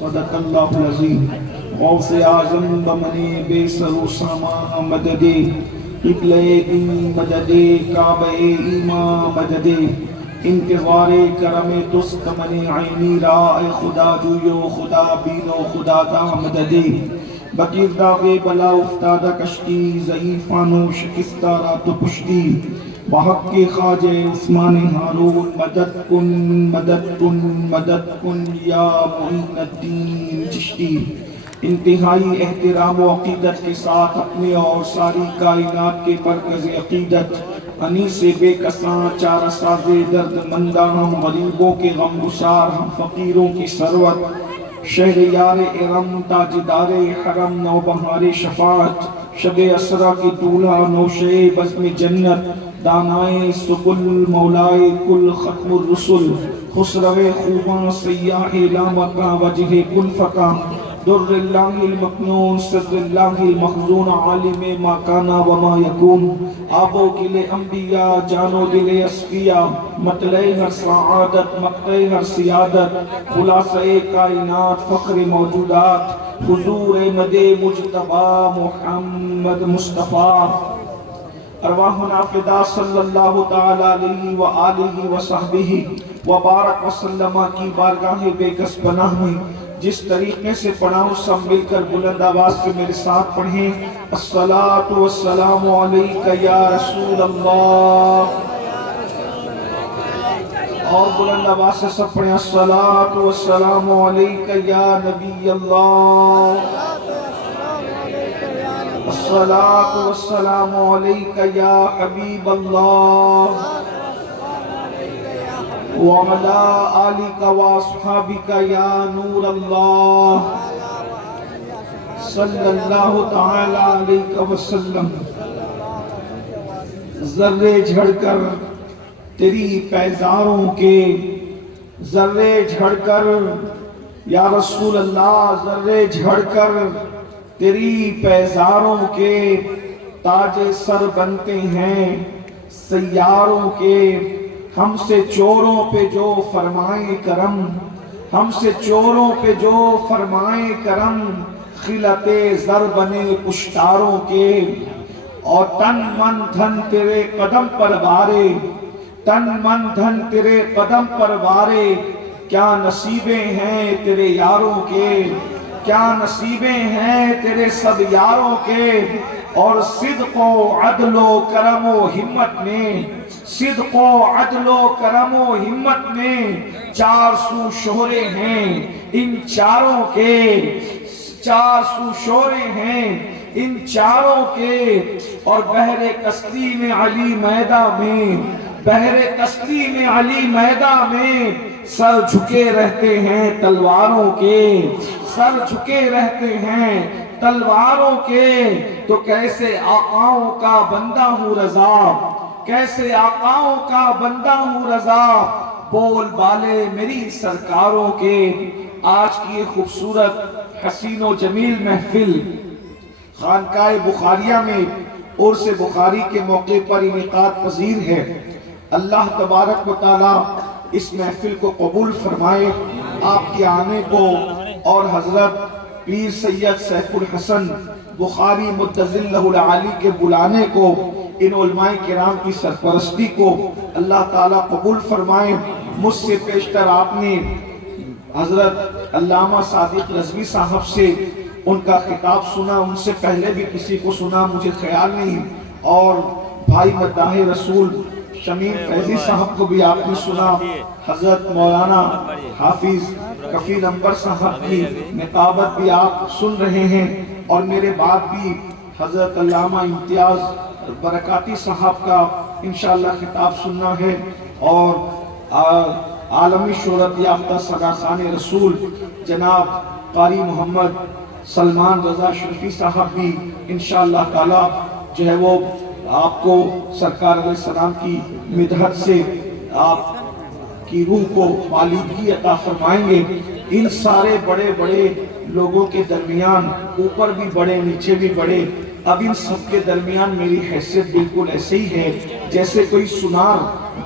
صدق اللہ العظیم غوث اعظم بمنے بے سر و سامان مدد قبلہ دین مدد کعبہ ایمان مدد انتظار کرم دست من عینی را اے خدا جویو خدا بینو خدا دا مدد بگیر داغ بلا افتادہ کشتی ضعیفانو شکستہ رات و پشتی بحق کے خواجہ عثمان ہارون مدد کن مدد کن مدد کن یا معین الدین چشتی انتہائی احترام و عقیدت کے ساتھ اپنے اور ساری کائنات کے مرکز عقیدت انیس بے کساں چار ساز درد مندہ ہم غریبوں کے غم گسار ہم فقیروں کی ثروت شہریار ارم تاجدار حرم نوبہار شفاعت شب اسرا کی دولہا نوشے بزم جنت دانائے سکل مولائے کل ختم الرسل خسرو خوباں سیاح لامکہ وجہ کل فقہ در اللہ المکنون سر اللہ المخزون عالم ما کانا وما یکون آبو گل انبیاء جانو دل اصفیاء مطلع ہر سعادت مقتع ہر سیادت خلاصہ کائنات فخر موجودات حضور مد مجتبی محمد مصطفیٰ ارواحنا فدا صلی اللہ تعالی علیہ وآلہ وصحبہ وبارک وسلم کی بارگاہ بے کس پناہ میں جس طریقے سے پڑھاؤں سب مل کر بلند آواز سے میرے ساتھ پڑھیں الصلاۃ والسلام علیک یا رسول اللہ اور بلند آواز سے سب پڑھیں الصلاۃ والسلام علیک یا نبی اللہ الصلاۃ والسلام علیک یا حبیب اللہ وعلى آلك وأصحابك يا نور الله صلی اللہ تعالی علیہ وسلم ذرے جھڑ کر تیری پیزاروں کے ذرے جھڑ کر یا رسول اللہ ذرے جھڑ کر تیری پیزاروں کے تاج سر بنتے ہیں سیاروں کے ہم سے چوروں پہ جو فرمائے کرم ہم سے چوروں پہ جو فرمائے کرم خلت زر بنے پشتاروں کے اور تن من دھن تیرے قدم پر بارے تن من دھن تیرے قدم پر بارے کیا نصیبیں ہیں تیرے یاروں کے کیا نصیبیں ہیں تیرے سب یاروں کے اور صدق و عدل و کرم و ہمت میں صدق و عدل و کرم و ہمت میں چار سو شہرے ہیں ان چاروں کے چار سو شہرے ہیں ان چاروں کے اور بحر کستی میں علی میدہ میں بحر کستی میں علی میدہ میں سر جھکے رہتے ہیں تلواروں کے سر جھکے رہتے ہیں تلواروں کے تو کیسے آقاؤں کا بندہ ہوں رضا کیسے آقاؤں کا بندہ ہوں رضا بول بالے میری سرکاروں کے آج کی یہ خوبصورت حسین و جمیل محفل خانقاہ بخاریہ میں عرس بخاری کے موقع پر انعقاد پذیر ہے اللہ تبارک و تعالی اس محفل کو قبول فرمائے آپ کے آنے کو اور حضرت پیر سید سیف الحسن بخاری متظل العالی کے بلانے کو ان علماء کرام کی سرپرستی کو اللہ تعالیٰ قبول فرمائے مجھ سے پیشتر آپ نے حضرت علامہ صادق رضوی صاحب سے ان کا خطاب سنا ان سے پہلے بھی کسی کو سنا مجھے خیال نہیں اور بھائی مداح رسول شمیم فیضی صاحب کو بھی آپ نے سنا حضرت مولانا حافظ کفیل انبر صاحب کی نقابت بھی آپ سن رہے ہیں اور میرے بعد بھی حضرت علامہ امتیاز برکاتی صاحب کا انشاءاللہ خطاب سننا ہے اور عالمی شہرت یافتہ سگاخان رسول جناب قاری محمد سلمان رضا شریفی صاحب بھی انشاءاللہ تعالی جو ہے وہ آپ کو سرکار علیہ السلام کی مدحت سے آپ کی روح کو والدگی عطا فرمائیں گے ان سارے بڑے بڑے لوگوں کے درمیان اوپر بھی بڑے نیچے بھی بڑے اب ان سب کے درمیان میری حیثیت بالکل ایسے ہی ہے جیسے کوئی سنار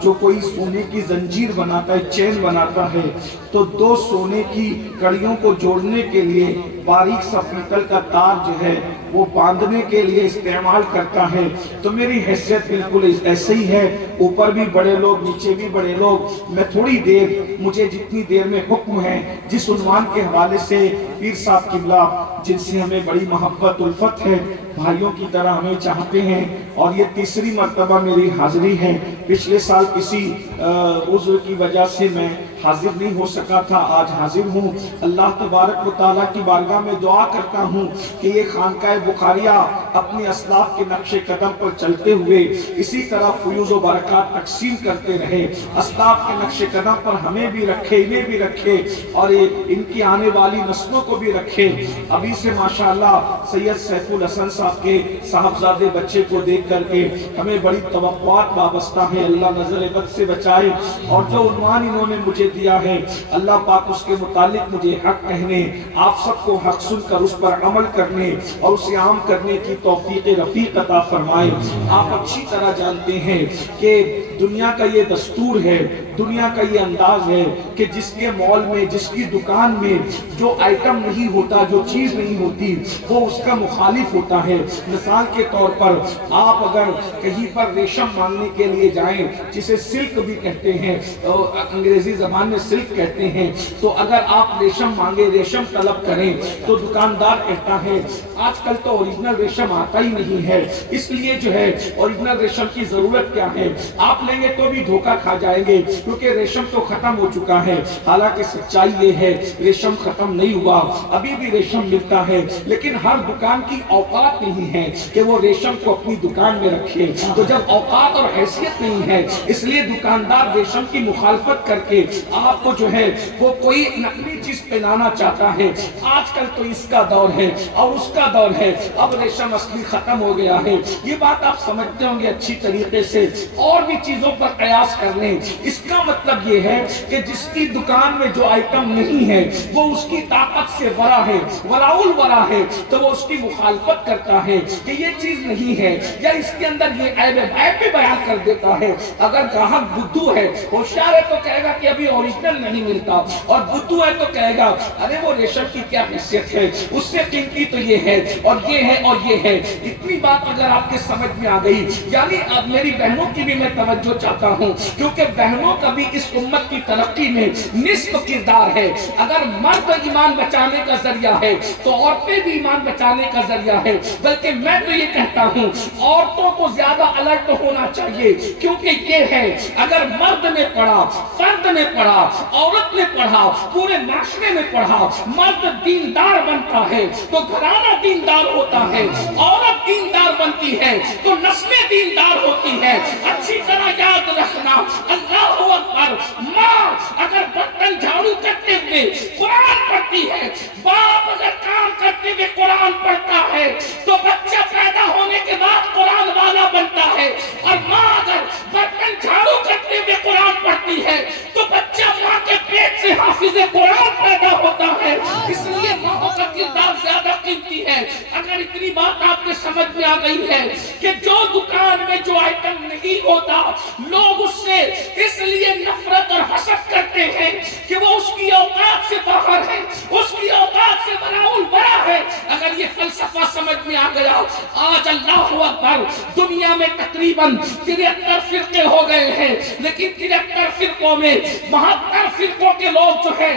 جو کوئی سونے کی زنجیر بناتا ہے، چین بناتا ہے، تو دو سونے کی کڑیوں کو جوڑنے کے لیے باریک سا پیتل کا تار جو ہے وہ باندھنے کے لیے استعمال کرتا ہے۔ تو میری حیثیت بالکل ایسے ہی ہے، اوپر بھی بڑے لوگ، نیچے بھی بڑے لوگ۔ میں تھوڑی دیر، مجھے جتنی دیر میں حکم ہے، جس عنوان کے حوالے سے پیر صاحب قبلہ جن سے ہمیں بڑی محبت الفت ہے، بھائیوں کی طرح ہمیں چاہتے ہیں، اور یہ تیسری مرتبہ میری حاضری ہے۔ پچھلے سال کسی عذر کی وجہ سے میں حاضر نہیں ہو سکا تھا، آج حاضر ہوں۔ اللہ تبارک و تعالیٰ کی بارگاہ میں دعا کرتا ہوں کہ یہ خانقاہ بخاریہ اپنے اسلاف کے نقش قدم پر چلتے ہوئے اسی طرح فیوز و برکات تقسیم کرتے رہے، اسلاف کے نقش قدم پر ہمیں بھی رکھے، انہیں بھی رکھے، اور ان کی آنے والی نسلوں کو بھی رکھے۔ ابھی سے ماشاءاللہ سید سیف الحسن صاحب کے صاحبزادے بچے کو دیکھ کر کے ہمیں بڑی توقعات وابستہ ہے، اللہ نظر بد سے بچائے، اور جو عنوان انہوں نے مجھے دیا ہے اللہ پاک اس کے متعلق مجھے حق کہنے، آپ سب کو حق سن کر اس پر عمل کرنے اور اسے عام کرنے کی توفیق رفیق عطا فرمائے۔ آپ اچھی طرح جانتے ہیں کہ دنیا کا یہ دستور ہے، دنیا کا یہ انداز ہے کہ جس کے مال میں، جس کی دکان میں جو آئٹم نہیں ہوتا، جو چیز نہیں ہوتی، وہ اس کا مخالف ہوتا ہے۔ مثال کے طور پر آپ اگر کہیں پر ریشم مانگنے کے لیے جائیں، جسے سلک بھی کہتے ہیں، انگریزی زبان میں سلک کہتے ہیں، تو اگر آپ ریشم مانگے، ریشم طلب کریں، تو دکاندار کہتا ہے آج کل تو اوریجنل ریشم آتا ہی نہیں ہے، اس لیے جو ہے اوریجنل ریشم کی ضرورت کیا ہے، آپ لیں گے تو بھی دھوکہ کھا جائیں گے کیونکہ ریشم تو ختم ہو چکا ہے۔ حالانکہ سچائی یہ ہے ریشم ختم نہیں ہوا، ابھی بھی ریشم ملتا ہے، لیکن ہر دکان کی اوقات نہیں ہے کہ وہ ریشم کو اپنی دکان میں رکھے۔ تو جب اوقات اور حیثیت نہیں ہے، اس لیے دکاندار ریشم کی مخالفت کر کے آپ کو جو ہے وہ کوئی نقلی چیز پہنانا چاہتا ہے۔ آج کل تو اس کا دور ہے اور اس کا دور ہے، اب ریشم اصلی ختم ہو گیا ہے۔ یہ بات آپ سمجھتے ہوں گے اچھی طریقے سے، اور بھی چیزوں پر قیاس کر لیں۔ اس کا مطلب یہ ہے کہ جس کی دکان میں جو آئٹم نہیں ہے وہ اس کی طاقت سے ورا ہے، وراء الورا ہے، تو وہ اس کی مخالفت کرتا ہے کہ یہ چیز نہیں ہے، یا اس کے اندر یہ عیب ہے، عیب بھی بیان کر دیتا ہے۔ اگر گاہک بدھو ہے، ہوشیار ہے، تو کہے گا کہ ابھی اوریجنل نہیں ملتا، اور بدھو ہے تو کہے گا ارے وہ ریشم کی کیا حیثیت ہے، اس سے قیمتی تو یہ ہے اور یہ ہے اور یہ ہے۔ اتنی بات اگر آپ کے سمجھ میں آ گئی، یعنی اب میری بہنوں کی بھی میں توجہ چاہتا ہوں، کیونکہ بہنوں کا بھی اس امت کی ترقی میں نصف کردار ہے۔ اگر مرد ایمان بچانے کا ذریعہ ہے تو عورتیں بھی ایمان بچانے کا ذریعہ ہے، بلکہ میں تو یہ کہتا ہوں عورتوں کو زیادہ الرٹ ہونا چاہیے، کیونکہ یہ ہے اگر مرد نے پڑھا، فرد نے پڑھا، عورت نے پڑھا، پورے معاشرے میں پڑھا، مرد دیندار بنتا ہے تو گھرانہ دیندار ہوتا ہے، عورت دیندار بنتی ہے تو نسلیں دیندار ہوتی ہے۔ اچھی طرح یاد رکھنا، اللہ اکبر، ماں اگر برتن جھاڑو کرتے ہوئے قرآن پڑھتی ہے، باپ اگر کام کرتے ہوئے قرآن پڑھتا ہے تو بچہ پیدا ہونے کے بعد قرآن والا بنتا ہے، اور ماں اگر برتن جھاڑو کرتے ہوئے قرآن پڑھتی ہے تو بچہ ماں کے پیٹ سے حافظ قرآن پیدا ہوتا ہے۔ اس لیے ماں کا کردار زیادہ قیمتی ہے۔ اگر اتنی بات آپ کے سمجھ میں آ گئی ہے کہ جو دکان میں جو آئٹم نہیں ہوتا لوگ اس سے اس لیے نفرت اور حسد کرتے ہیں کہ وہ اس کی اوقات سے باہر ہے، اس کی اوقات سے وراء الورا ہے۔ اگر یہ فلسفہ سمجھ میں آ گیا، آج اللہ اکبر دنیا میں تقریباً 73 فرقے ہو گئے ہیں، لیکن 73 فرقوں میں 72 فرقوں کے لوگ جو ہے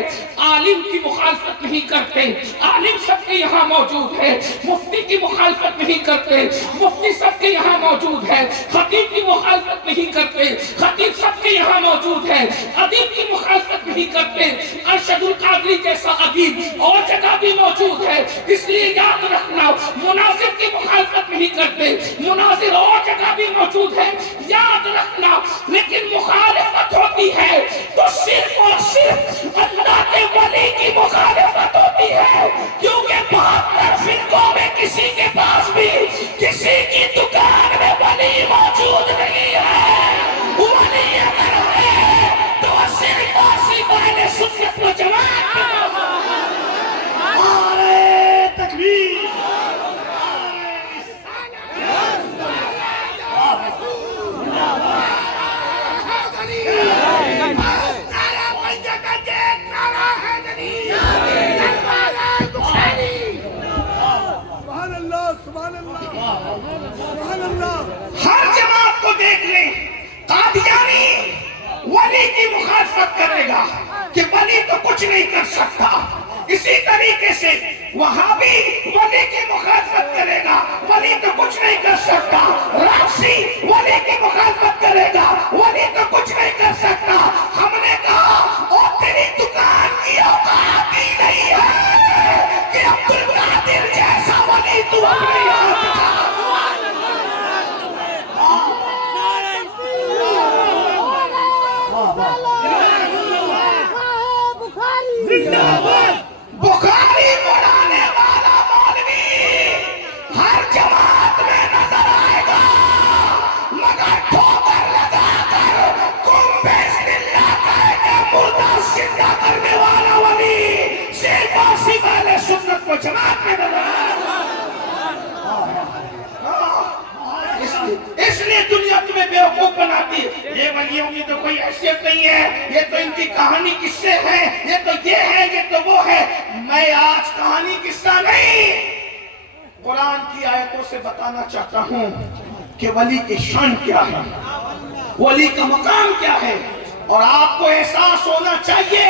عالم کی مخالفت نہیں کرتے، عالم سب کے یہاں موجود ہے، مفتی کی مخالفت نہیں کرتے، مفتی سب کے یہاں موجود ہے، خطیب کی مخالفت نہیں کرتے، خطیب سب کے یہاں موجود ہے، ادیب کی مخالفت نہیں کرتے، ارشد القادری جیسا ادیب اور جگہ بھی موجود ہے۔ اس لیے یاد رکھنا، مناظر کی مخالفت نہیں کرتے، مناظر اور جگہ بھی موجود ہے، یاد رکھنا، لیکن مخالفت ہوتی ہے تو صرف اور صرف اللہ کے ولی کی مخالفت ہوتی ہے، کیونکہ 72 فرقوں میں کسی کے پاس بھی کسی کی دکان میں ولی موجود نہیں ہے۔ ولی اگر ہے تو صرف اور صرف اہل سنت و جماعت کے پاس ہے۔ نعرہ تکبیر، طریقے سے وہابی ولی کی مخالفت کرے گا، ولی تو کچھ نہیں کر سکتا، رافضی ولی کی مخالفت کرے گا، ولی تو کچھ نہیں کر سکتا۔ ہم نے کہا او تیری دکان کی اوقات ہی نہیں ہے کہ عبد القادر جیسا ولی تو اپنے یہاں دکھا۔ بخاری پڑھانے والا مولوی ہر جماعت میں نظر آئے گا، مگر ٹھوکر لگا کر قم بسم اللہ کہہ کے مردہ زندہ کرنے والا ولی صرف اور صرف اہل سنت کو جماعت میں نظر آئے گا۔ اس لیے دنیا تمہیں بیوقوف بناتی ہے، یہ ولیوں کی تو کوئی حیثیت نہیں ہے، یہ تو ان کی کہانی قصے ہیں، یہ تو یہ ہے، یہ تو وہ ہے۔ میں آج کہانی قصہ نہیں، قرآن کی آیتوں سے بتانا چاہتا ہوں کہ ولی کی شان کیا ہے، ولی کا مقام کیا ہے۔ اور آپ کو احساس ہونا چاہیے،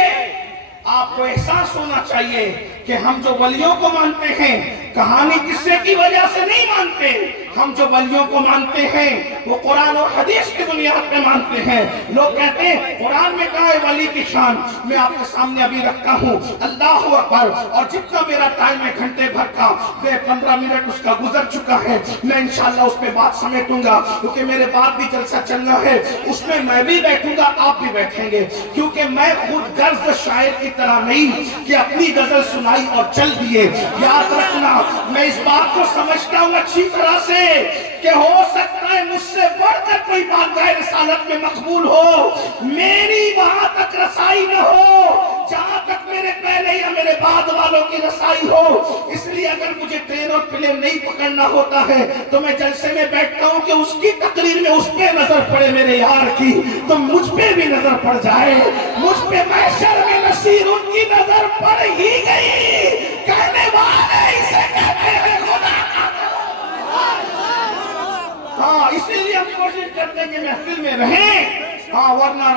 آپ کو احساس ہونا چاہیے کہ ہم جو ولیوں کو مانتے ہیں کہانی قصے کی وجہ سے نہیں مانتے، ہم جو ولیوں کو مانتے ہیں وہ قرآن اور حدیث کی بنیاد پہ مانتے ہیں۔ لوگ کہتے ہیں قرآن میں کہا ہے ولی کی شان، میں آپ کے سامنے ابھی رکھتا ہوں اللہ اکبر، اور جتنا میرا ٹائم ہے گھنٹے بھر کا، میں 15 منٹ اس کا گزر چکا ہے، میں انشاءاللہ اس پہ بات سمیٹوں گا، کیونکہ میرے بعد بھی جلسہ چلنا ہے، اس میں میں بھی بیٹھوں گا، آپ بھی بیٹھیں گے، کیونکہ میں خود غرض شاعر کی طرح نہیں کہ اپنی غزل سنائی اور چل دیے۔ یاد رکھنا میں اس بات کو سمجھتا ہوں اچھی طرح سے کہ ہو سکتا ہے مجھ سے بڑھ کر کوئی بات گائے رسالت میں مقبول ہو، میری وہاں تک رسائی نہ ہو جہاں تک میرے پہلے یا میرے بعد والوں کی رسائی ہو۔ اس لیے اگر مجھے ٹرین اور پلین نہیں پکڑنا ہوتا ہے تو میں جلسے میں بیٹھتا ہوں کہ اس کی تقریر میں اس پہ نظر پڑے میرے یار کی، تو مجھ پہ بھی نظر پڑ جائے، مجھ پہ محشر میں نصیر ان کی نظر پڑ ہی گئی، کہنے والے اسے کہتے ہیں خدا کا۔ ہاں اسی لیے ہم کوشش کرتے ہیں کہ محفل میں رہیں، ہاں ورنہ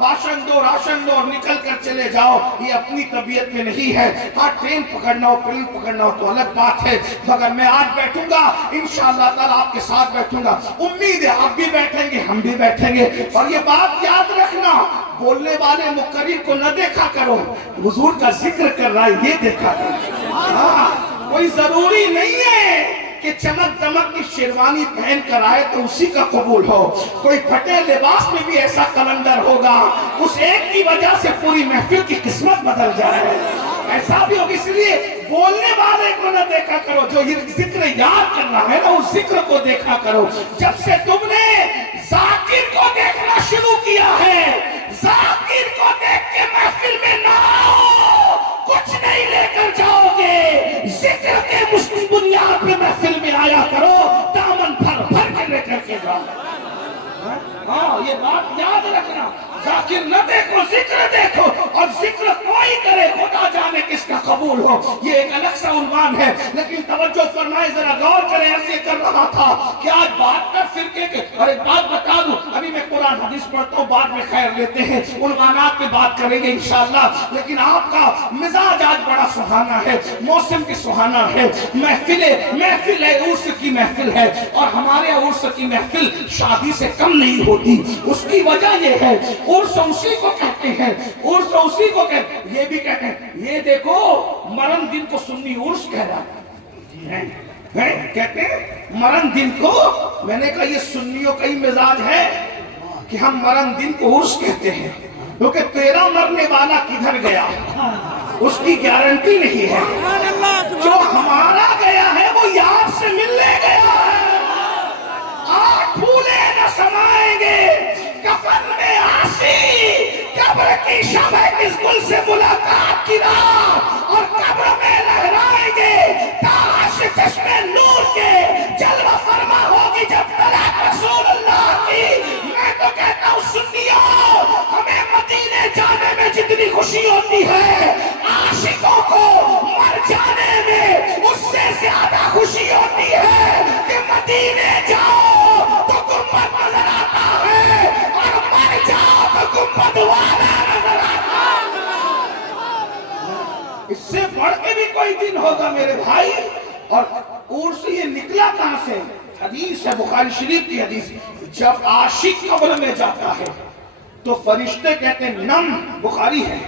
باشن دو راشن دو اور نکل کر چلے جاؤ، یہ اپنی طبیعت میں نہیں ہے۔ ہاں ٹرین پکڑنا ہو پلین پکڑنا ہو تو الگ بات ہے، مگر میں آج بیٹھوں گا انشاءاللہ تعالیٰ آپ کے ساتھ بیٹھوں گا، امید ہے آپ بھی بیٹھیں گے ہم بھی بیٹھیں گے۔ اور یہ بات یاد رکھنا، بولنے والے مقرر کو نہ دیکھا کرو، حضور کا ذکر کر رہا ہے یہ دیکھا کرو۔ ہاں کوئی ضروری نہیں ہے کہ چمک دمک کی شیروانی پہن کر آئے تو اسی کا قبول ہو، کوئی پھٹے لباس میں بھی ایسا کلندر ہوگا، اس ایک کی وجہ سے پوری محفل کی قسمت بدل جائے، ایسا بھی ہوگا۔ اس لیے بولنے والے کو نہ دیکھا کرو، جو یہ ذکر یاد کر رہا ہے نا اس ذکر کو دیکھا کرو۔ جب سے تم نے ذاکر کو دیکھنا شروع کیا ہے، ذاکر کو دیکھ کے محفل میں نہ آؤ، کچھ نہیں لے کر جاؤ گے، ذکر کے بنیاد پہ محفل میں آیا کرو، دامن بھر بھر کے لے کر کے جاؤ۔ ہاں یہ بات یاد رکھنا، ذاکر نہ دیکھو ذکر دیکھو، اور ذکر کوئی کرے خدا جانے کس کا قبول ہو، یہ ایک الگ سا عنوان ہے۔ لیکن توجہ فرمائے ذرا غور کریں، ایسے کر رہا تھا کہ آج بات کر فرقے کے، اور ایک بات بتا دوں، ابھی میں قرآن حدیث پڑھتا ہوں بعد میں خیر لیتے ہیں، عنوانات پہ بات کریں گے انشاءاللہ، لیکن آپ کا مزاج آج بڑا سہانا ہے، موسم کی سہانا ہے، محفل ہے، عرس کی محفل ہے، اور ہمارے عرس کی محفل شادی سے کم نہیں ہوتی۔ اس کی وجہ یہ ہے عرس اسی کو کہتے ہیں، عرس اسی کو کہتے ہیں، یہ بھی کہتے ہیں، یہ دیکھو مرن دن کو سنی عرس کہہ رہا ہے، کہتے ہیں مرن دن کو، میں نے کہا یہ سنیوں کا ہی مزاج ہے کہ ہم مرن دن کو عرس کہتے ہیں، کیونکہ تیرا مرنے والا کدھر گیا اس کی گارنٹی نہیں ہے، جو ہمارا گیا ہے وہ یار سے ملنے گیا ہے، آٹھ پھولے نہ سمائیں گے کفن میں آسی، قبر کی شمع کس گل سے ملاقات کی رات، اور قبر میں لہرائیں گے تاش چشم نور کے، جلوہ فرما ہوگی جب طلعت رسول اللہ کی۔ میں تو کہتا ہوں سنیوں، ہمیں مدینے جانے میں جتنی خوشی ہوتی ہے عاشقوں کو مر جانے میں اس سے زیادہ خوشی ہوتی ہے کہ مدینے جاؤ تو گنبد نظر آتا ہے، اور مر جاؤ تو گنبد والا نظر آتا ہے۔ اس سے بڑھ کے بھی کوئی دن ہوگا میرے بھائی. اور عرس یہ نکلا کہاں سے؟ حدیث ہے بخاری شریف کی حدیث، جب عاشق قبر میں جاتا ہے تو فرشتے کہتے ہیں نم، بخاری ہے،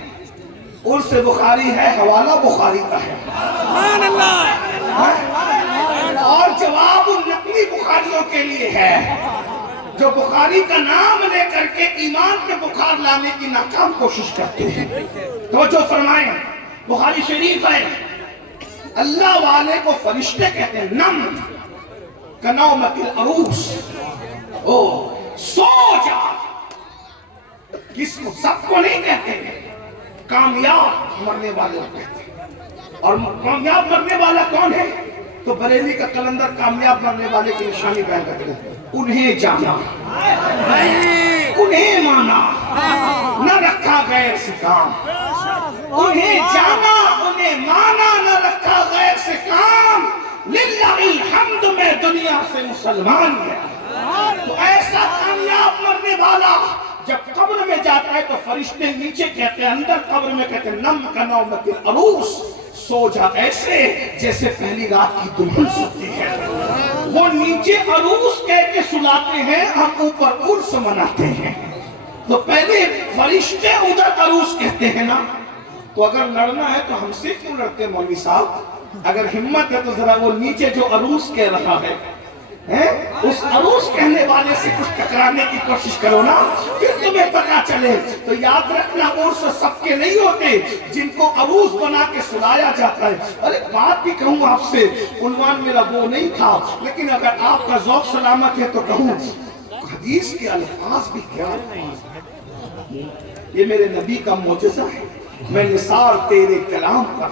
عرس بخاری ہے، حوالہ بخاری کا ہے. سبحان اللہ. اور جواب نقلی بخاریوں کے لیے ہے جو بخاری کا نام لے کر کے ایمان پہ بخار لانے کی ناکام کوشش کرتے ہیں. توجہ فرمائیں، بخاری شریف ہے، اللہ والے کو فرشتے کہتے ہیں نم کنومت العروس، او سو جا. کس کو؟ سب کو نہیں کہتے، کامیاب مرنے والے کو کہتے ہیں. اور کامیاب مرنے والا کون ہے؟ تو بریلی کا کلندر کامیاب مرنے والے کی نشانی بیان کرتے ہیں. انہیں جانا، انہیں مانا، نہ رکھا غیر سے کام. انہیں جانا، انہیں مانا، نہ رکھا غیر سے کام. للہ الحمد میں دنیا سے مسلمان گیا. تو ایسا کامیاب مرنے والا جب قبر میں جاتا ہے تو فرشتے نیچے کہتے ہیں، اندر قبر میں کہتے ہیں نم کنومت العروس، سو جا ایسے جیسے پہلی رات کی دلہن سوتی ہے. وہ نیچے عروس کہہ کے سلاتے ہیں، ہم اوپر عرس مناتے ہیں. تو پہلے فرشتے ادھر عروس کہتے ہیں نا. تو اگر لڑنا ہے تو ہم سے کیوں لڑتے مولوی صاحب؟ اگر ہمت ہے تو ذرا وہ نیچے جو عروس کہہ رہا ہے اس عروس کہنے والے سے کچھ ٹکرانے کی کوشش کرو نا، پھر تمہیں پتا چلے. تو یاد رکھنا عرس سب کے نہیں ہوتے جن کو عروس بنا کے سلایا جاتا ہے. اور ایک بات بھی کہوں آپ سے، عنوان میرا وہ نہیں تھا، لیکن اگر آپ کا ذوق سلامت ہے تو کہوں، حدیث کے الفاظ بھی کیا الفاظ، یہ میرے نبی کا معجزہ ہے. میں نثار تیرے کلام پر،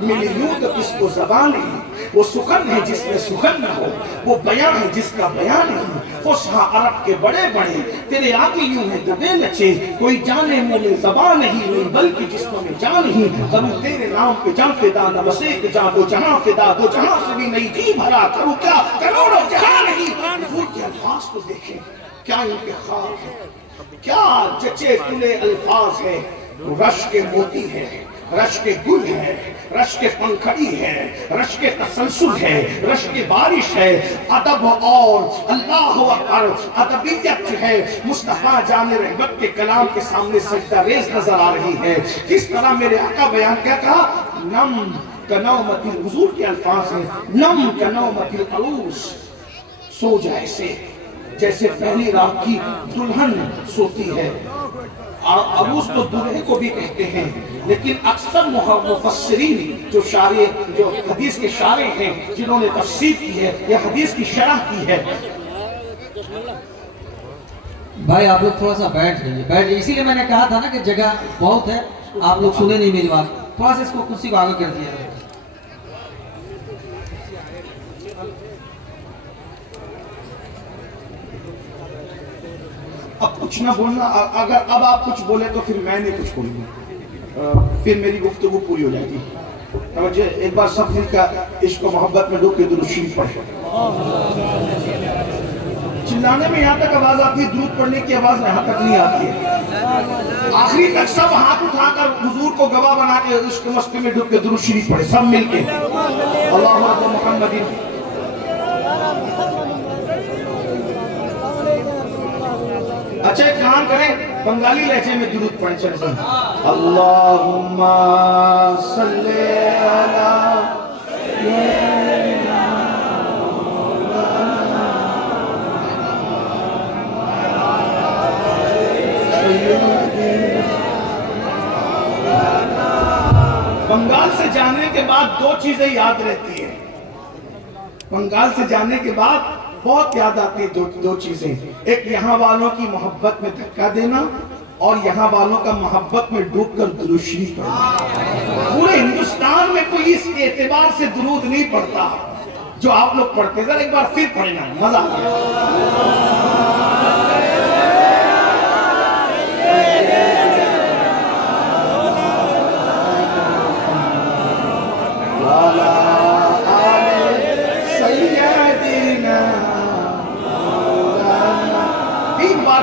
میری یوں تو کس کو زبان ہے. وہ سخن ہے جس میں سخن نہ ہو، وہ بیان ہے جس کا بیان نہیں. فصحا عرب کے بڑے بڑے تیرے آگے یوں ہے دبے نچے. کوئی جانے مولے زبان نہیں بلکہ جسموں میں جان ہی. کروں تیرے نام پہ جان فدا، نہ بس ایک جان دو جہاں فدا. دو جہاں سے بھی نہیں جی بھرا، کروں کیا کروڑوں جہاں نہیں. حضور کے الفاظ کو دیکھیں، کیا انتخاب ہے، کیا جچے تلے الفاظ ہے. رش کے موتی ہے، رش کے گل ہے، رش کے پنکھڑی ہے، رش کے تسلسل ہے، رش کے بارش ہے. ادب اور اللہ اکبر ادبیت جو ہے مصطفیٰ جان رحمت کے کلام کے سامنے سجدہ ریز نظر آ رہی ہے. کس طرح میرے آقا بیان کیا کہا، نم کنومت، حضور کے الفاظ ہیں، نم کنومت العروس، سو جائے جیسے پہلی رات کی دلہن سوتی ہے. عروس تو دلہے کو بھی کہتے ہیں، لیکن اکثر مفسرین جو حدیث کے شارح ہیں، جنہوں نے تفسیر کی ہے یا حدیث کی شرح کی ہے. بھائی آپ لوگ تھوڑا سا بیٹھ جائیے. اسی لیے میں نے کہا تھا نا کہ جگہ بہت ہے، آپ لوگ سنے نہیں میری بات. تھوڑا سا اس کو کرسی کو آگے کر دیا. اب کچھ نہ بولنا، اگر اب آپ کچھ بولے تو پھر میں نہیں کچھ بولوں گا، پھر میری گفتگو پوری ہو جائے گی. توجہ، ایک بار سب مل کر عشق و محبت میں ڈوب کے درود شریف پڑھیں. چلانے میں یہاں تک آواز آتی ہے، درود پڑھنے کی آواز یہاں تک نہیں آتی ہے. آخری تک سب ہاتھ اٹھا کر حضور کو گواہ بنا کے عشق مستی میں ڈوب کے درود شریف پڑھیں سب مل کے. اللہم رب محمد. اچھا ایک کام کریں، بنگالی لہجے میں درود پڑھیں. چلیں سن. اللہم صلی علی بنگال سے جانے کے بعد دو چیزیں یاد رہتی ہیں. بنگال سے جانے کے بعد بہت یاد آتی ہیں دو چیزیں. ایک یہاں والوں کی محبت میں دھکا دینا، اور یہاں والوں کا محبت میں ڈوب کر درود شریف پڑھنا. پورے ہندوستان میں کوئی اس اعتبار سے درود نہیں پڑھتا جو آپ لوگ پڑھتے. ذرا ایک بار پھر پڑھنا، مزہ آ گیا.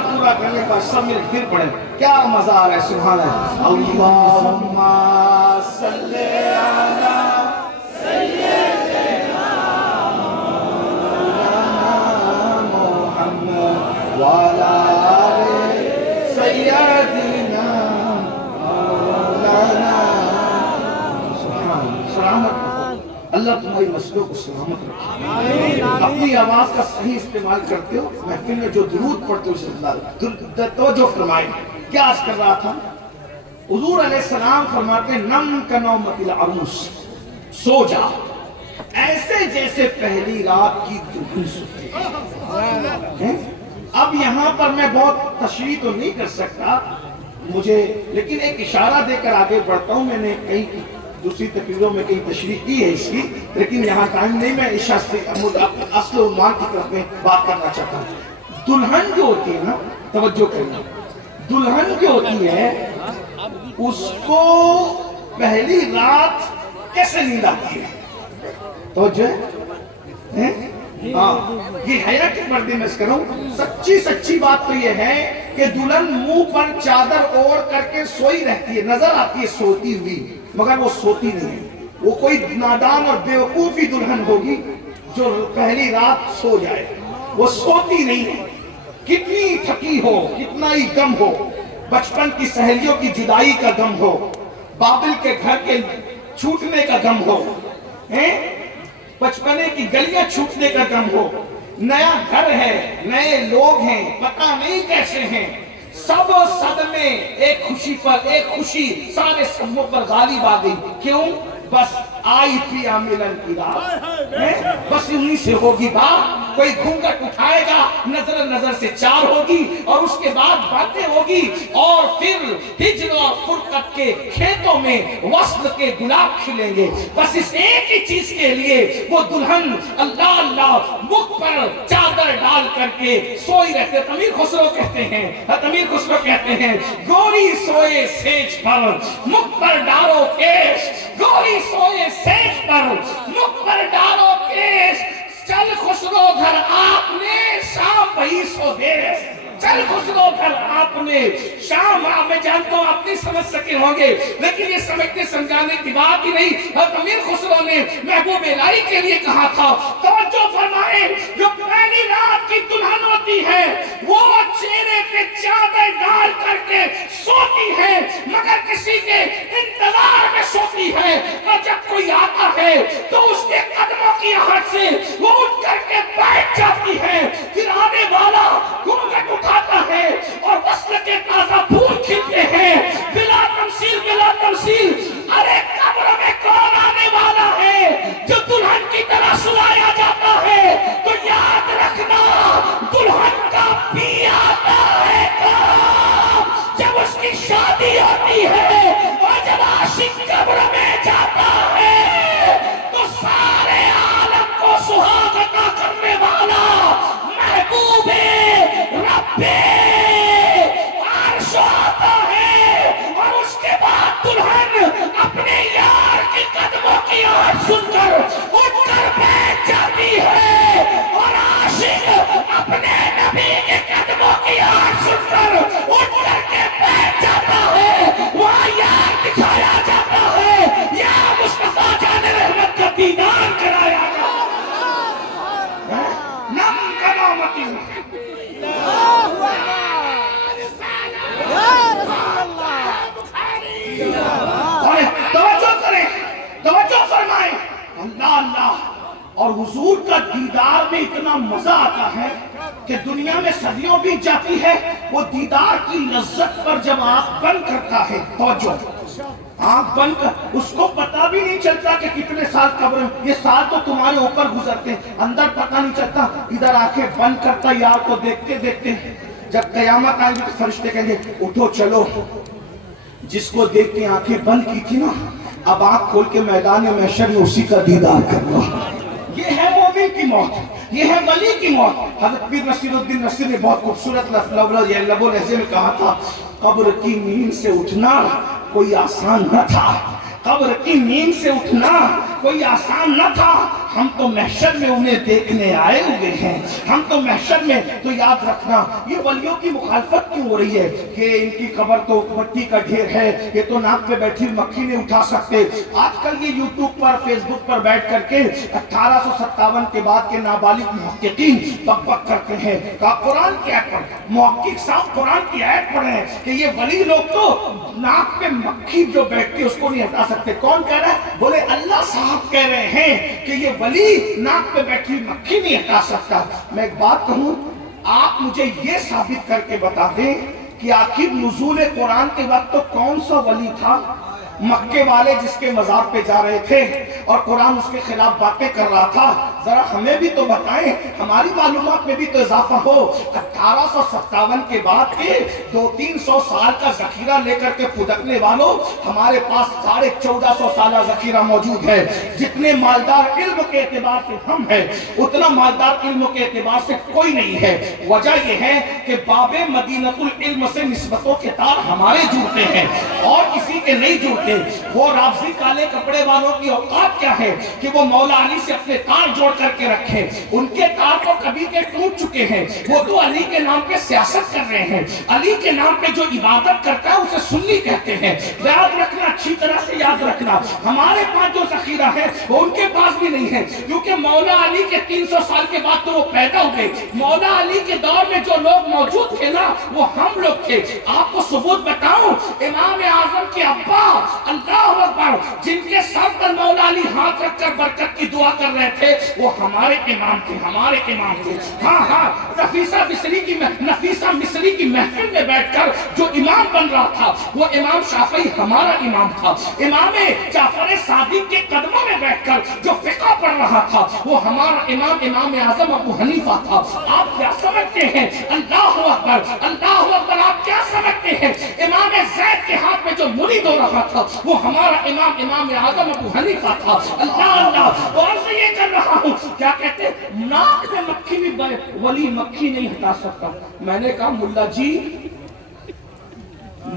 پورا کرنے کا سب مل پھر پڑھیں. کیا مزہ آ رہا ہے، سبحان اللہ. اللہم صلی علی سلامت رہو، اللہ تمہاری مسلوں کو سلامت رکھے۔ اپنی آواز کا صحیح استعمال کرتے ہو، محفل میں جو درود پڑھتے ہو اسے اللہ توجہ فرمائیں۔ کیا عرض کر رہا تھا؟ حضور علیہ السلام فرماتے نم کنومت العروس، سو جا ایسے جیسے پہلی رات کی دلہن سوتی ہے۔ اب یہاں پر میں بہت تشریح تو نہیں کر سکتا مجھے، لیکن ایک اشارہ دے کر آگے بڑھتا ہوں۔ میں نے کئی دوسری تقریروں میں کئی تشریح کی ہے اس کی، لیکن یہاں ٹائم نہیں، میں عشاء سے اصل عنوان کی طرف میں بات کرنا چاہتا ہوں۔ دلہن جو ہوتی ہے نا، توجہ کرنا، دلہن جو ہوتی ہے اس کو پہلی رات کیسے نیند آتی ہے؟ توجہ ہے؟ یہ حیا کے پردے میں کروں، سچی بات تو یہ ہے کہ دلہن منہ پر چادر اوڑھ کر کے سوئی رہتی ہے، نظر آتی ہے سوتی ہوئی، مگر وہ سوتی نہیں ہے۔ وہ کوئی نادان اور بیوقوفی دلہن ہوگی جو پہلی رات سو جائے، وہ سوتی نہیں ہے۔ کتنی تھکی ہو، کتنا ہی غم ہو، بچپن کی سہیلیوں کی جدائی کا غم ہو، بابل کے گھر کے چھوٹنے کا غم ہو، بچپنے کی گلیاں چھوٹنے کا غم ہو، نیا گھر ہے، نئے لوگ ہیں، پتہ نہیں کیسے ہیں، سب صدمے ایک خوشی پر ایک خوشی سارے صدموں پر غالب آ گئی۔ کیوں؟ بس آئی پیا ملن کی رات، بس انہی سے ہوگی بات۔ کوئی گھونگھٹ اٹھائے گا، نظر سے چار ہوگی، اور اس کے بعد باتیں ہوگی، اور پھر ہجر اور فرقت کے کھیتوں میں وصل کے گلاب کھلیں گے۔ بس اس ایک ہی چیز کے لیے وہ دلہن اللہ اللہ مکھ پر چادر ڈال کر کے سوئی رہتے۔ امیر خسرو کہتے ہیں، امیر خسرو کہتے ہیں، گوری سوئے سیج پر مکھ پر ڈالو کیش، گوری سوئے سیج پر مکھ پر ڈالو کیش، چل خسرو گھر آپ نے شام بہی سو دیش، چل خسرو گھر آپ نے شام۔ میں جانتا ہوں آپ نہیں سمجھ سکے ہوں گے، لیکن یہ سمجھنے سمجھانے کی بات ہی نہیں۔ امیر خسرو نے محبوب الہی کے لیے کہا تھا، توجہ فرمائیں، جو پہلی رات کی دلہن ہوتی ہے وہ چہرے پہ چادر ڈال کر کے سوتی ہے، مگر کسی کے انتظار میں سوتی ہے، اور جب کوئی آتا ہے تو اس کے قدموں کی آہٹ سے وہ اٹھ کر کے بیٹھ جاتی ہے، پھر آنے والا گھونگھٹ اٹھاتا ہے اور وصل کے تازہ پھول کھلتے ہیں، بلا تمثیل۔ ارے قبر میں کون آنے والا ہے جو دلہن کی طرح سلایا جاتا ہے؟ تو یاد رکھنا دلہن کا بھی آتا ہے کام جب اس کی شادی ہوتی ہے، اور جب عاشق قبر میں جاتا ہے تو سارے عالم کو سہاگ عطا کرنے والا محبوب رب عرش آتا ہے، اور اس کے بعد دلہن اپنے یار کے قدموں کی آواز سن کر اٹھ کر بیٹھ جاتی ہے، اور عاشق اپنے نبی کے قدموں کی آواز سن کر اٹھ کر کے بیٹھ جاتا ہے۔ وہاں یار دکھایا جاتا ہے، یا مصطفیٰ جان رحمت کا دیدار کرایا جاتا ہے۔ نم کنومتی توجہ فرمائیں، اللہ اللہ۔ اور حضور کا دیدار میں اتنا مزہ آتا ہے کہ دنیا میں صدیوں بھی جاتی ہے، وہ دیدار کی لذت پر جب آنکھ بند کرتا ہے، توجہ، آنکھ بند کر، اس کو پتا بھی نہیں چلتا کہ کتنے سال قبر، یہ سال تو تمہارے اوپر گزرتے ہیں، اندر پتا نہیں چلتا، ادھر آنکھیں بند کرتا یار کو دیکھتے دیکھتے، جب قیامت آئے گی تو فرشتے کہیں گے اٹھو چلو، جس کو دیکھ کے آنکھیں بند کی تھی نا، اب آنکھ کھول کے میدان محشر میں اسی کا دیدار کرنا۔ یہ ہے مومن کی موت، یہ ہے ولی کی موت۔ حضرت پیر نصیر الدین نصیر نے بہت خوبصورت لب و لہجے میں کہا تھا، قبر کی نیند سے اٹھنا کوئی آسان نہ تھا، قبر کی نیند سے اٹھنا کوئی آسان نہ تھا، ہم تو محشر میں انہیں دیکھنے آئے ہوئے ہیں، ہم تو محشر میں۔ تو یاد رکھنا یہ ولیوں کی مخالفت کیوں ہو رہی ہے کہ ان کی قبر تو مٹی کا ڈھیر ہے، یہ تو ناک پہ بیٹھی مکھی نہیں اٹھا سکتے۔ آج کل یہ یوٹیوب پر فیس بک پر بیٹھ کر کے 1857 کے بعد کے نابالغ محققین بک بک کرتے ہیں کہ قرآن کی آیت پر، محقق صاحب قرآن کی آیت پڑھیں کہ یہ ولی لوگ تو ناک پہ مکھی جو بیٹھتی ہے اس کو نہیں ہٹا سکتے. کون کہہ رہا ہے؟ بولے اللہ صاحب کہہ رہے ہیں کہ یہ ولی ناک پہ بیٹھی مکھی نہیں ہٹا سکتا. میں ایک بات کہوں، آپ مجھے یہ ثابت کر کے بتا دیں کہ آخر نزول قرآن کے وقت تو کون سا ولی تھا؟ مکے والے جس کے مزار پہ جا رہے تھے اور قرآن اس کے خلاف باتیں کر رہا تھا. ذرا ہمیں بھی تو بتائیں، ہماری معلومات میں بھی تو اضافہ ہو. 1857 کے بعد کے 200-300 سال کا ذخیرہ لے کر کے پھدکنے والوں، ہمارے پاس 1450 سالہ ذخیرہ موجود ہے. جتنے مالدار علم کے اعتبار سے ہم ہیں، اتنا مالدار علم کے اعتبار سے کوئی نہیں ہے. وجہ یہ ہے کہ باب مدینۃ العلم سے نسبتوں کے تار ہمارے جڑتے ہیں اور کسی کے نہیں جڑتے. وہ رافضی کالے کپڑے والوں کی اوقات کیا ہے کہ وہ مولا علی سے اپنے تار جوڑ کر کے رکھیں؟ ان کے تار تو کبھی کے ٹوٹ چکے ہیں. وہ تو علی کے نام پہ سیاست کر رہے ہیں. علی کے نام پہ جو عبادت کرتا ہے اسے سنی کہتے ہیں. یاد رکھنا، اچھی طرح سے یاد رکھنا، ہمارے پاس جو ذخیرہ ہے وہ ان کے پاس بھی نہیں ہے، کیونکہ مولا علی کے 300 سال کے بعد تو وہ پیدا ہو گئے. مولا علی کے دور میں جو لوگ موجود تھے نا، وہ ہم لوگ تھے. آپ کو ثبوت بتاؤں، امام اعظم کے ابا اللہ اکبر جن کے سر پر مولا علی ہاتھ رکھ کر برکت کی دعا کر رہے تھے، وہ ہمارے امام تھے، ہمارے امام تھے. ہاں نفیسہ مصری کی محفل میں بیٹھ کر جو امام بن رہا تھا وہ امام شافعی ہمارا امام تھا. امام جعفر صادق کے قدموں میں بیٹھ کر جو فقہ پڑھ رہا تھا وہ ہمارا امام اعظم ابو حنیفہ تھا. آپ کیا سمجھتے ہیں؟ اللہ اکبر، آپ کیا سمجھتے ہیں؟ امام زید کے ہاتھ میں جو مرید ہو رہا تھا وہ ہمارا امام اعظم ابو حنیفہ تھا. اللہ اور سے یہ کر رہا ہوں، کیا کہتے ہیں؟ ناک میں مکھی بھی ولی مکھی نہیں ہٹا سکتا. میں نے کہا ملا جی،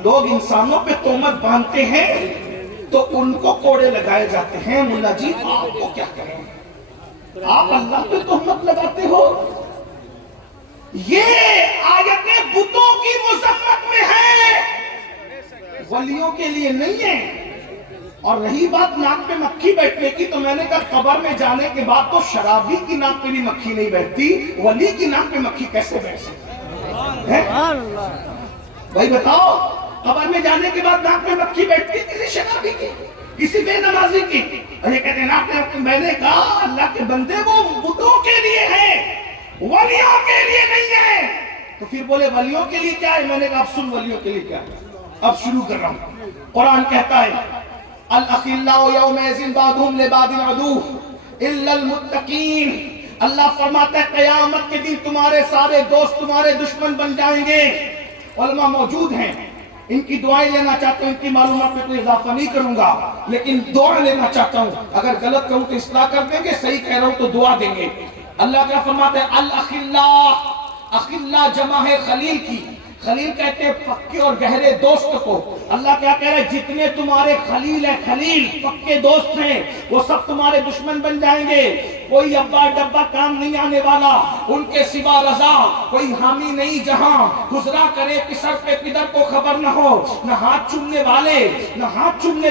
لوگ انسانوں پہ تہمت باندھتے ہیں تو ان کو کوڑے لگائے جاتے ہیں. ملا جی آپ کو کیا کہیں؟ آپ اللہ پہ تہمت لگاتے ہو. یہ آیتیں بتوں کی مذمت میں ہے، ولیوں کے لیے نہیں ہے. اور رہی بات ناک پہ مکھی بیٹھنے کی، تو میں نے کہا قبر میں جانے کے بعد تو شرابی کی ناک پہ بھی مکھی نہیں بیٹھتی، ولی کی ناک پہ مکھی کیسے بیٹھ سکتی ہے؟ بھائی بتاؤ، قبر میں جانے کے بعد ناک پہ مکھی بیٹھتی کسی شرابی کی، کسی بے نمازی کی؟ اور یہ کہتے ہیں ناک پہ مکھی. میں نے کہا اللہ کے بندے وہ بتوں کے لیے ہے، ولیوں کے لیے نہیں ہے. تو پھر بولے ولیوں کے لیے کیا ہے؟ میں نے کہا اب سن ولیوں کے لیے کیا ہے. اب شروع کر رہا ہوں. قرآن کہتا ہے الاخلاء یومئذ بعضهم لبعض عدو الا المتقین. اللہ فرماتا ہے قیامت کے دن تمہارے سارے دوست تمہارے دشمن بن جائیں گے. علماء موجود ہیں، ان کی دعائیں لینا چاہتا ہوں. ان کی معلومات میں کوئی اضافہ نہیں کروں گا، لیکن دعا لینا چاہتا ہوں. اگر غلط کہوں تو اصلاح کر دیں گے، صحیح کہہ رہا ہوں تو دعا دیں گے. اللہ کیا فرماتا ہے؟ الاخلاء، اخلاء جمع ہے خلیل کی. خلیل کہتے ہیں پکے اور گہرے دوست کو. اللہ کیا کہہ رہے ہیں؟ جتنے تمہارے خلیل ہیں، خلیل پکے دوست ہیں، وہ سب تمہارے دشمن بن جائیں گے. کوئی ابا ڈبا کام نہیں آنے والا، ان کے سوا رضا کوئی حامی نہیں. جہاں گزرا کرے پسر پہ پدر کو خبر نہ ہو. نہ ہاتھ چومنے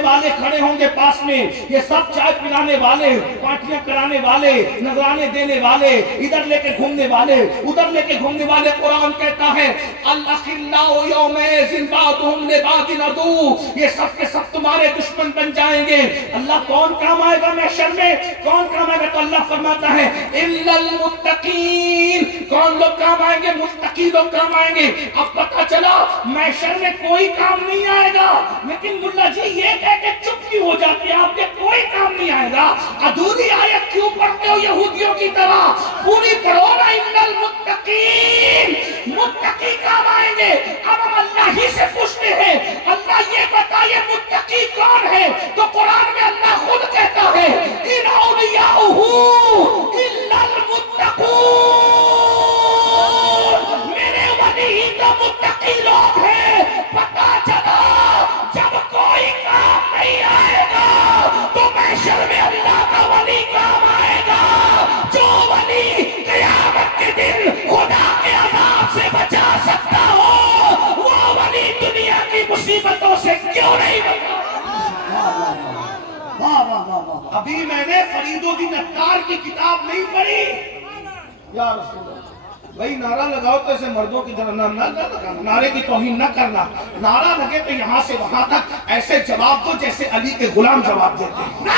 والے کھڑے ہوں گے پاس میں. یہ سب چائے پلانے والے، پارٹیاں کرانے والے، نذرانے دینے والے، ادھر لے کے گھومنے والے، ادھر لے کے گھومنے والے. قرآن کہتا ہے الاخلاء یومئذ بعضهم لبعض عدو، یہ سب کے سب تمہارے دشمن بن جائیں گے. اللہ کون کام آئے گا محشر میں؟ کون کام آئے گا؟ تو اللہ فرماتا ہے الا المتقین. کون لوگ کام آئیں گے؟ متقی لوگ کام آئیں گے. اب پتہ چلا محشر میں کوئی کام نہیں آئے گا. لیکن ملا جی یہ کہہ کے چپ کیوں ہو جاتے ہیں آپ کے؟ کوئی کام نہیں آئے گا. ادھوری آیت کیوں پڑھتے ہو یہودیوں کی طرح؟ پوری پڑھو نا. الا المتقین، متقی کام آئیں گے. اب ہم اللہ ہی سے پوچھتے ہیں اللہ یہ بتائیے متقی کون ہے؟ تو قرآن میں اللہ خود کہتا ہے ان اولیاءہ الا المتقون. میرے ولی ہی تو متقی لوگ ہیں. پتا چلا جب کوئی کام نہیں آئے گا تو محشر میں اللہ کا ولی کام آئے گا. جو ولی قیامت کے دن خدا کے عذاب سے بچا سکتا ہو، وہ ولی دنیا کی مصیبتوں سے کیوں نہیں بچا؟ ابھی میں نے فرید الدین عطار کی کتاب نہیں پڑھی. یا رسول اللہ، بھائی نعرہ لگاؤ تو ایسے مردوں کی طرح نہ لگانا، نعرے کی توہین نہ کرنا، نعرہ لگے تو یہاں سے وہاں تک ایسے جواب دو جیسے علی کے غلام جواب دیتے ہیں۔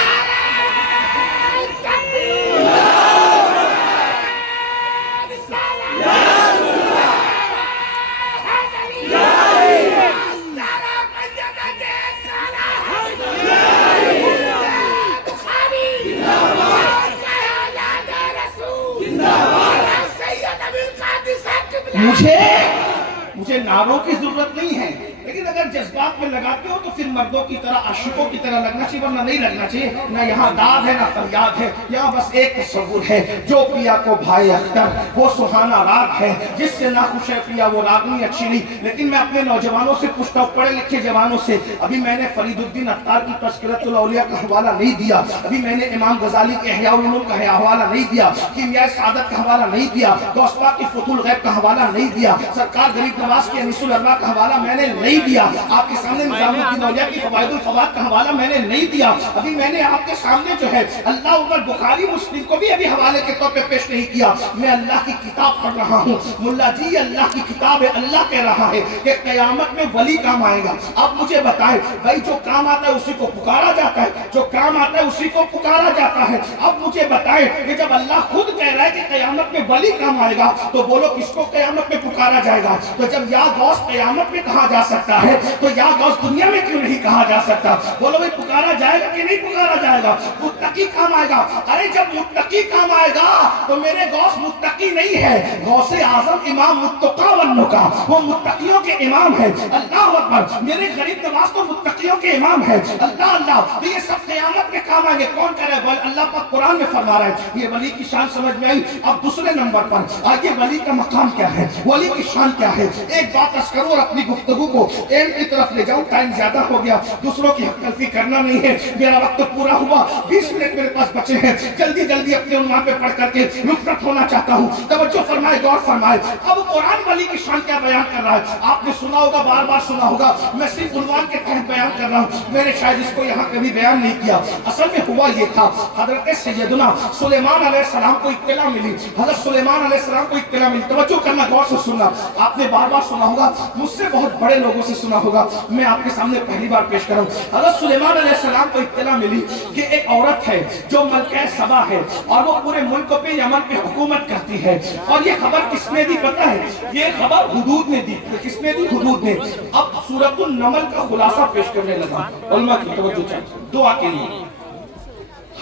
مجھے نعروں کی ضرورت نہیں ہے، لیکن اگر جذبات میں لگاتے ہو تو پھر مردوں کی طرح عاشقوں کی طرح لگنا چاہیے، ورنہ نہیں لگنا چاہیے۔ نہ یہاں داد ہے نہ فریاد ہے، یہاں بس ایک تصور ہے، جو پیا کو بھائی اختر وہ سہانا راگ ہے، جس سے نہ خوش ہے پیا وہ راگنی اچھی نہیں۔ لیکن میں اپنے نوجوانوں سے پوچھتا ہوں، پڑھے لکھے جوانوں سے، ابھی میں نے فرید الدین عطار کی تذکرۃ الاولیاء کا حوالہ نہیں دیا، ابھی میں نے امام غزالی کے احیاء العلوم کا حوالہ نہیں دیا، کیمیائے سعادت کا حوالہ نہیں دیا، غوث پاک کی فتح الغیب کا حوالہ نہیں دیا، سرکار غریب نواز کے انیس الارواح کا حوالہ میں نے نہیں دیا، آپ کے سامنے نظام الدین اولیاء کی فوائد الفوائد کا حوالہ میں نے نہیں دیا، ابھی میں نے آپ کے سامنے جو ہے اللہ عمر بخاری مسلم کو بھی ابھی حوالے کے طور پہ پیش نہیں کیا۔ میں اللہ کی کتاب پڑھ رہا ہوں، ملا جی اللہ کی کتاب ہے، اللہ کہہ رہا ہے کہ قیامت میں ولی کام آئے گا۔ اب مجھے بتائیں بھائی، جو کام آتا ہے اسی کو پکارا جاتا ہے، جو کام آتا ہے اسی کو پکارا جاتا ہے۔ اب مجھے بتائیں کہ جب اللہ خود کہہ رہا ہے کہ قیامت میں ولی کام آئے گا، تو بولو کس کو قیامت میں پکارا جائے گا؟ تو جب یا غوث قیامت میں کہا جا سکتا ہے تو یا غوث دنیا میں کیوں نہیں کہا جا سکتا؟ بولو بھائی پکارا جائے گا کہ نہیں پکارا جائے گا؟ متقی کام آئے گا۔ ارے جب متقی کام آئے گا تو میرے غوث متقی نہیں ہے، غوث اعظم امام متقی والنقا، وہ متقیوں کے امام ہے۔ اللہ اکبر، میرے غریب نواز تو متقیوں کے امام ہے۔ اللہ اللہ، تو یہ سب قیامت میں کام آئیں گے۔ کون کہہ رہا ہے؟ اللہ پاک قرآن میں فرما رہا ہے۔ یہ ولی کی شان سمجھ میں آئی۔ اب دوسرے نمبر پر آگے ولی کا مقام کیا ہے، ولی کی شان کیا ہے؟ ایک بات عرض کروں اور اپنی گفتگو کو اینڈ کی طرف لے جاؤں، ٹائم زیادہ ہو گیا، دوسروں کی حق تلفی کرنا نہیں ہے، میرا وقت پورا ہوا، 20 منٹ میرے پاس بچے ہیں، جلدی جلدی اپنے عنوان پہ پڑھ کر کے رخصت ہونا چاہتا ہوں۔ توجہ فرمائے، غور فرمائے۔ اب قرآن ولی کی شان کیا بیان کر رہا ہے؟ آپ نے سنا ہوگا، بار بار سنا ہوگا، میں صرف عنوان کے تحت بیان کر رہا ہوں، میں نے شاید اس کو یہاں کبھی بیان نہیں کیا۔ اصل میں ہوا یہ تھا، حضرت سیدنا سلیمان علیہ السلام کو اطلاع ملی، حضرت سلیمان علیہ السلام کو اطلاع ملی۔ توجہ کرنا، غور سے سننا، آپ نے بار بار سنا ہوگا، مجھ سے بہت بڑے لوگوں سے سنا ہوگا، میں آپ کے سامنے پہلی بار پیش کر رہا ہوں۔ حضرت سلیمان علیہ السلام کو اطلاع ملی کہ ایک عورت ہے جو ملکہ سبا ہے اور وہ پورے ملک پہ، یمن پہ حکومت کرتی ہے، اور یہ خبر کس نے دی پتہ ہے؟ یہ خبر حدود نے دی۔ کس نے دی؟ حدود نے۔ اب سورۃ النمل کا خلاصہ پیش کرنے لگا، علماء کی توجہ چاہیے دعا کے لیے۔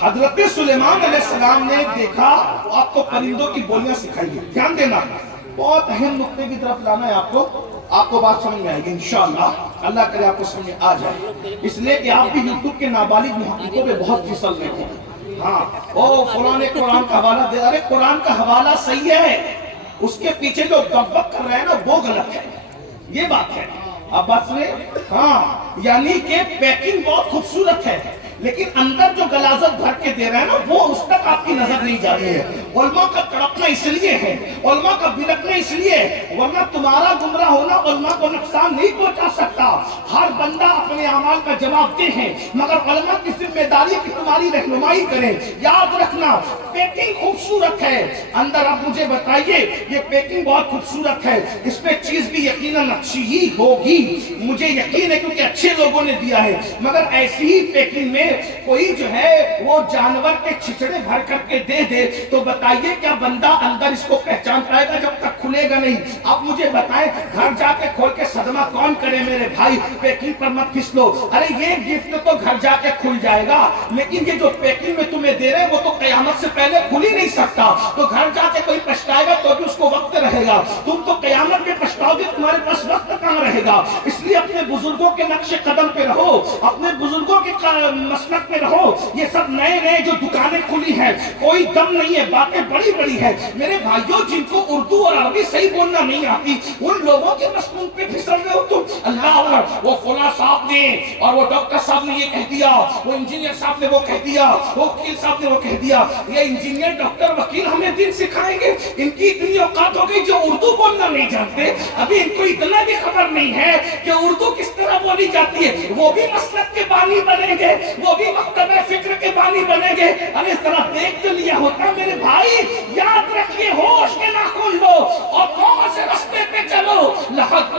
حضرت سلیمان علیہ السلام نے دیکھا، آپ کو پرندوں کی بولیاں سکھائی ہے، دھیان دینا، بہت اہم نقطے کی طرف لانا ہے آپ کو بات سمجھ میں آئے گی انشاءاللہ، اللہ کرے آپ کو سمجھ میں آ جائے، اس لیے کہ آپ بھی یوٹیوب کے نابالغ محققوں پہ بہت پھسل رہے ہیں۔ ہاں او فلاں نے قرآن کا حوالہ دے، ارے قرآن کا حوالہ صحیح ہے، اس کے پیچھے جو بک کر رہے ہیں نا وہ غلط ہے، یہ بات ہے۔ اب بات سنیں، ہاں یعنی کہ پیکنگ بہت خوبصورت ہے، لیکن اندر جو غلاظت بھر کے دے رہا ہے نا وہ اس تک آپ کی نظر نہیں جا رہی ہے۔ علماء کا تڑپنا اس لیے ہے، علماء کا بلکنا اس لیے ہے، ورنہ تمہارا گمراہ ہونا علماء کو نقصان نہیں پہنچا سکتا۔ ہر بندہ اپنے اعمال کا جواب دہ ہے، مگر علماء کی ذمہ داری کی تمہاری رہنمائی کریں۔ یاد رکھنا، پیکنگ خوبصورت ہے اندر، اب مجھے بتائیے یہ پیکنگ بہت خوبصورت ہے، اس پہ چیز بھی یقیناً اچھی ہی ہوگی، مجھے یقین ہے کیونکہ اچھے لوگوں نے دیا ہے، مگر ایسی ہی پیکنگ میں کوئی جو ہے وہ جانور کے چھچڑے بھر کر کے دے دے تو بتائیے کیا بندہ اندر اس کو پہچان پائے گا؟ جب تک کھلے گا نہیں۔ اب مجھے بتائیں گھر جا کے کھول کے صدمہ کون کرے میرے بھائی؟ پیکنگ پر مت پھسلو، ارے یہ گفٹ تو گھر جا کے کھل جائے گا، لیکن یہ جو پیکنگ میں تمہیں دے رہے ہیں وہ تو قیامت سے پہلے کھل ہی نہیں سکتا، تو گھر جا کے کوئی پچھتائے گا تو بھی اس کو وقت رہے گا، تم تو قیامت میں پچھتاؤ گے، تمہارے پاس وقت کہاں رہے گا؟ اس لیے اپنے بزرگوں کے نقش قدم پہ رہو، اپنے بزرگوں کے مسلک پہ رہو۔ یہ سب نئے نئے جو دکانیں کھلی ہیں کوئی دم نہیں ہے، باتیں بڑی بڑی ہیں میرے بھائیوں، جن کو اردو اور عربی صحیح بولنا نہیں آتی ان لوگوں کے مسلک پہ پھسل رہے ہو تم۔ اللہ اکبر، وہ فلاں صاحب نے اور وہ ڈاکٹر صاحب نے یہ کہہ دیا، وہ انجینئر صاحب نے وہ کہہ دیا، وہ وکیل صاحب نے وہ کہہ دیا۔ یہ انجینئر ڈاکٹر وکیل ہمیں دین سکھائیں گے؟ ان کی اتنی اوقات ہو گئی جو اردو بولنا نہیں جانتے، ابھی ان کو اتنا بھی خبر نہیں ہے کہ اردو کس طرح بولی جاتی ہے، وہ بھی مسلک کے بانی بنیں گے، وہ بھی مکتبہ فکر کے بانی بنیں گے۔ ارے ذرا دیکھ تو لیا ہوتا میرے بھائی، یاد رکھیے ہوش کے ناخن لو،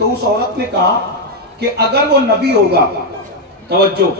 تو اس عورت نے کہا کہ اگر وہ نبی ہوگا، توجہ،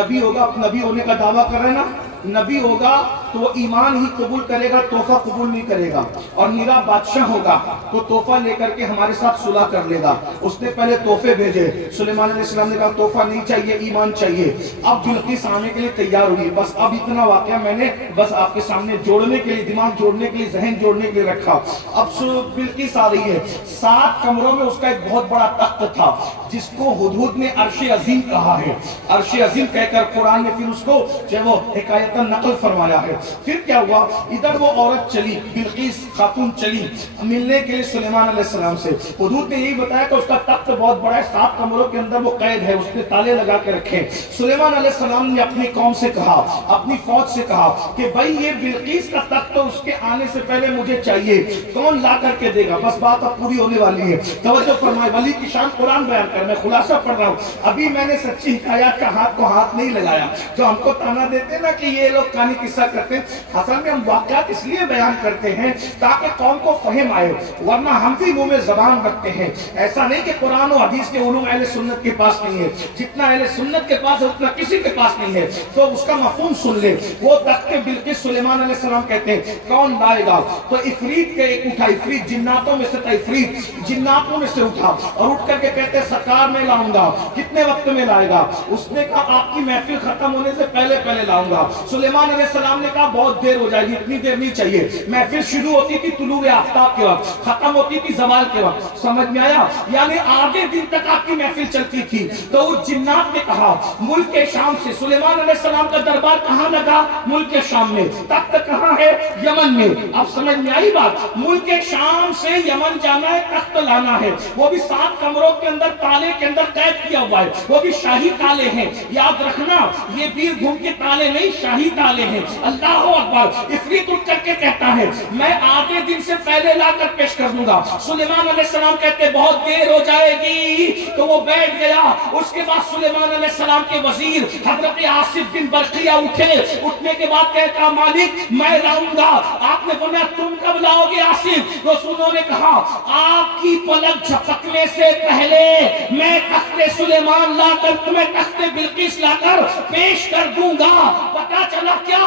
نبی ہوگا، نبی ہونے کا دعویٰ کر رہے نا، نبی ہوگا تو وہ ایمان ہی قبول کرے گا، تحفہ قبول نہیں کرے گا، اور میرا بادشاہ ہوگا تو تحفہ لے کر کے ہمارے ساتھ صلح کر لے گا۔ اس نے پہلے تحفے بھیجے، سلیمان علیہ السلام نے کہا تحفہ نہیں چاہیے، ایمان چاہیے۔ اب بلقیس آنے کے لیے تیار ہوئی، بس اب اتنا واقعہ میں نے بس آپ کے سامنے جوڑنے کے لیے، دماغ جوڑنے کے لیے، ذہن جوڑنے کے لیے رکھا۔ اب بلقیس آ رہی ہے، 7 کمروں میں اس کا ایک بہت بڑا تخت تھا جس کو ہدہد نے عرش عظیم کہا ہے، عرش عظیم کہہ کر قرآن نے پھر اس کو جو وہ حکایتاً نقل فرمایا ہے۔ پھر کیا ہوا، ادھر وہ عورت چلی، بلقیس خاتون چلی ملنے کے لیے سلیمان علیہ السلام سے۔ ہدہد نے یہی بتایا کہ اس کا تخت بہت بڑا ہے، 7 کمروں کے اندر وہ قید ہے، اس نے تالے لگا کے رکھے۔ سلیمان علیہ السلام نے اپنی قوم سے کہا، اپنی فوج سے کہا کہ بھائی یہ بلقیس کا تخت تو اس کے آنے سے پہلے مجھے چاہیے، کون لا کر کے دے گا؟ بس بات اب پوری ہونے والی ہے، توجہ فرمائے۔ ولی کی شان قرآن بیان کر، میں خلاصہ پڑھ رہا ہوں، ابھی میں نے سچی حکایات کا ہاتھ کو ہاتھ نہیں لگایا۔ جو ہم کو تانا دیتے ہیں نا کہ یہ لوگ کہانی قصہ کرتے ہیں، اصل میں ہم واقعات اس لیے بیان کرتے ہیں تاکہ قوم کو فہم آئے، ورنہ ہم بھی منہ میں زبان رکھتے ہیں۔ ایسا نہیں کہ قرآن و حدیث کے علوم اہل سنت کے پاس نہیں ہے، جتنا اہل سنت کے پاس ہے اتنا کسی کے پاس نہیں ہے، تو اس کا مفہوم سن لے۔ وہ تخت بلقیس سلیمان علیہ السلام کہتے ہیں کون لائے گا؟ تو عفریت کے ایک اٹھا، عفریت جناتوں میں سے تھا، عفریت جناتوں میں سے اٹھا اور اٹھ کر کے کہتے ہیں سرکار میں لاؤں گا۔ کتنے وقت میں لائے گا؟ اس نے کہا آپ کی محفل ختم ہونے سے پہلے پہلے لاؤں گا۔ سلیمان علیہ السلام نے کہا بہت دیر ہو جائے گی، اتنی دیر نہیں چاہیے۔ محفل شروع ہوتی تھی طلوع آفتاب کے وقت، ختم ہوتی تھی زوال کے وقت، سمجھ میں آیا؟ یعنی آگے دن تک آپ کی محفل چلتی تھی۔ تو اس جنات نے کہا ملک شام سے، سلیمان علیہ السلام کا دربار کہاں لگا؟ ملک شام میں۔ تخت کہاں ہے؟ یمن میں۔ اب سمجھ میں آئی بات؟ ملک شام سے یمن جانا ہے، تخت لانا ہے، وہ بھی 7 کمروں کے اندر تالے کے اندر قید کیا ہوا ہے، وہ بھی شاہی تالے ہیں۔ یاد رکھنا یہ بیر بھوم کے تالے نہیں، شاہی تالے ہیں۔ اللہ اکبر۔ عفریت اٹھ کر کے کہتا ہے میں آدھے دن سے پہلے لا کر پیش کر دوں گا۔ سلیمان علیہ السلام کہتے بہت دیر ہو جائے گی، تو وہ بیٹھ گیا۔ اس کے بعد سلیمان علیہ السلام کے وزیر حضرت آصف بن برقیہ اٹھے، اٹھنے کے بعد کہتا مالک میں لاؤں گا۔ آپ نے فرمایا تم کب لاؤ گے آصف؟ رسولوں نے کہا آپ کی پلک جھپکنے سے پہلے میں تخت سلیمان لا کر تمہیں تخت بلقیس لا کر پیش کر دوں گا۔ پتا چلا کیا؟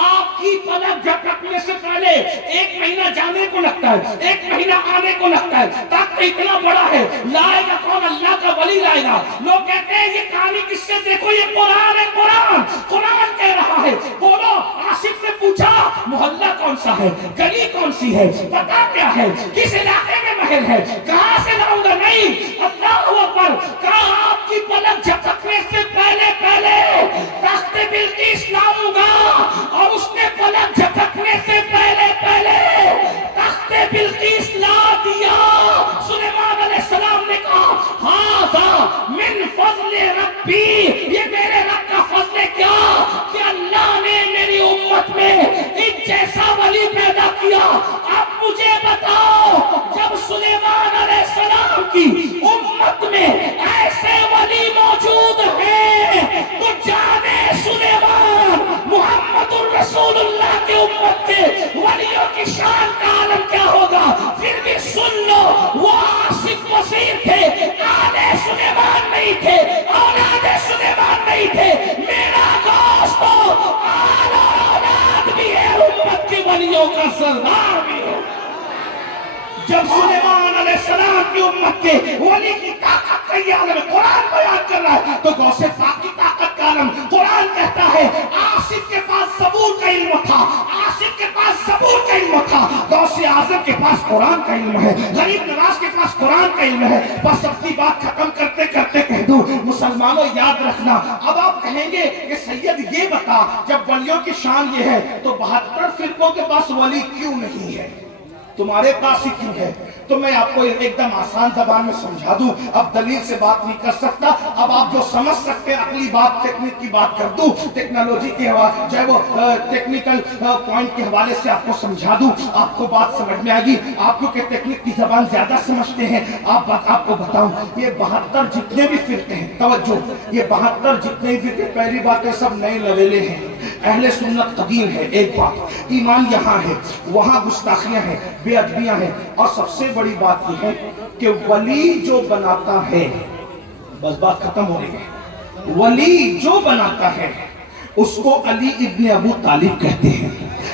آپ کی پلک جھپکنے سے پہلے 1 مہینہ جانے کو لگتا ہے، 1 مہینہ آنے کو لگتا ہے۔ تخت اتنا بڑا ہے، لائے گا کون؟ اللہ کا ولی لائے گا۔ لوگ کہتے ہیں یہ کہانی کس سے؟ دیکھو یہ قرآن ہے، قرآن قرآن کہہ رہا ہے۔ بولو آصف نے پوچھا محلہ کون سا ہے، گلی کون سی ہے، پتا کیا ہے، کس علاقے میں محل ہے، کہاں سے لاؤں گا؟ نہیں، اللہ اکبر۔ کہا آپ کی پلک جھپکنے سے پہلے پہلے تخت بلقیس لاؤں گا، اور اس نے پلک جھپکنے سے پہلے پہلے تخت بلقیس لا دیا۔ سلیمان علیہ السلام نے کہا ہذا من فضل ربی، یہ میرے رب کا فضل ہے کیا کہ اللہ نے میری امت میں ایک جیسا ولی پیدا کیا۔ اب مجھے بتاؤ جب سلیمان علیہ السلام کی امت میں ایسے ولی موجود ہیں تو جانے سلیمان محمد الرسول اللہ کے امت کے ولیوں کی شان کا عالم کیا ہوگا۔ پھر بھی سن لو وہ آصف وزیر تھے، آل سلیمان نہیں تھے، اولاد سلیمان نہیں تھے۔ میرا دوست آل اور اولاد بھی ہے، امت کے ولیوں کا سردار بھی ہے۔ جب سلیمان علیہ السلام کی امت کے ولی کی طاقت کا یہ عالم قرآن بیان کر رہا ہے تو غوث پاک کی طاقت کا عالم قرآن کہتا ہے آصف کے پاس زبور کا علم تھا، آصف کے پاس زبور کا علم تھا، غوث اعظم کے پاس قرآن کا علم ہے، غریب نواز کے پاس قرآن کا علم ہے۔ بس اپنی بات ختم کرتے کرتے کہہ دوں مسلمانوں یاد رکھنا، اب آپ کہیں گے کہ سید یہ بتا جب ولیوں کی شان یہ ہے تو 72 فرقوں کے پاس ولی کیوں نہیں ہے، تمہارے پاس ہی کیوں ہے؟ تو میں آپ کو ایک دم آسان زبان میں سمجھا دوں، اب دلیل سے بات نہیں کر سکتا، اب آپ جو سمجھ سکتے ہیں عقلی بات ٹیکنک کی بات کر دوں، ٹیکنالوجی کے حوالے جو ہے وہ ٹیکنیکل پوائنٹ کے حوالے سے آپ کو سمجھا دوں، آپ کو بات سمجھ میں آئے گی۔ آپ کیونکہ ٹیکنک کی زبان زیادہ سمجھتے ہیں، آپ کو بتاؤں یہ 72 جتنے بھی فرقے ہیں، توجہ، یہ 72 جتنے بھی فرقے، پہلی بات ہے سب نئے لویلے ہیں، اہل سنت قدیم ہے ایک بات، ایمان یہاں ہے، وہاں گستاخیاں ہیں، بے ادبیاں ہیں، اور سب سے بڑی بات یہ ہے کہ ولی جو بناتا ہے، بس بات ختم ہو رہی ہے، ولی جو بناتا ہے اس کو علی ابن ابو طالب کہتے ہیں۔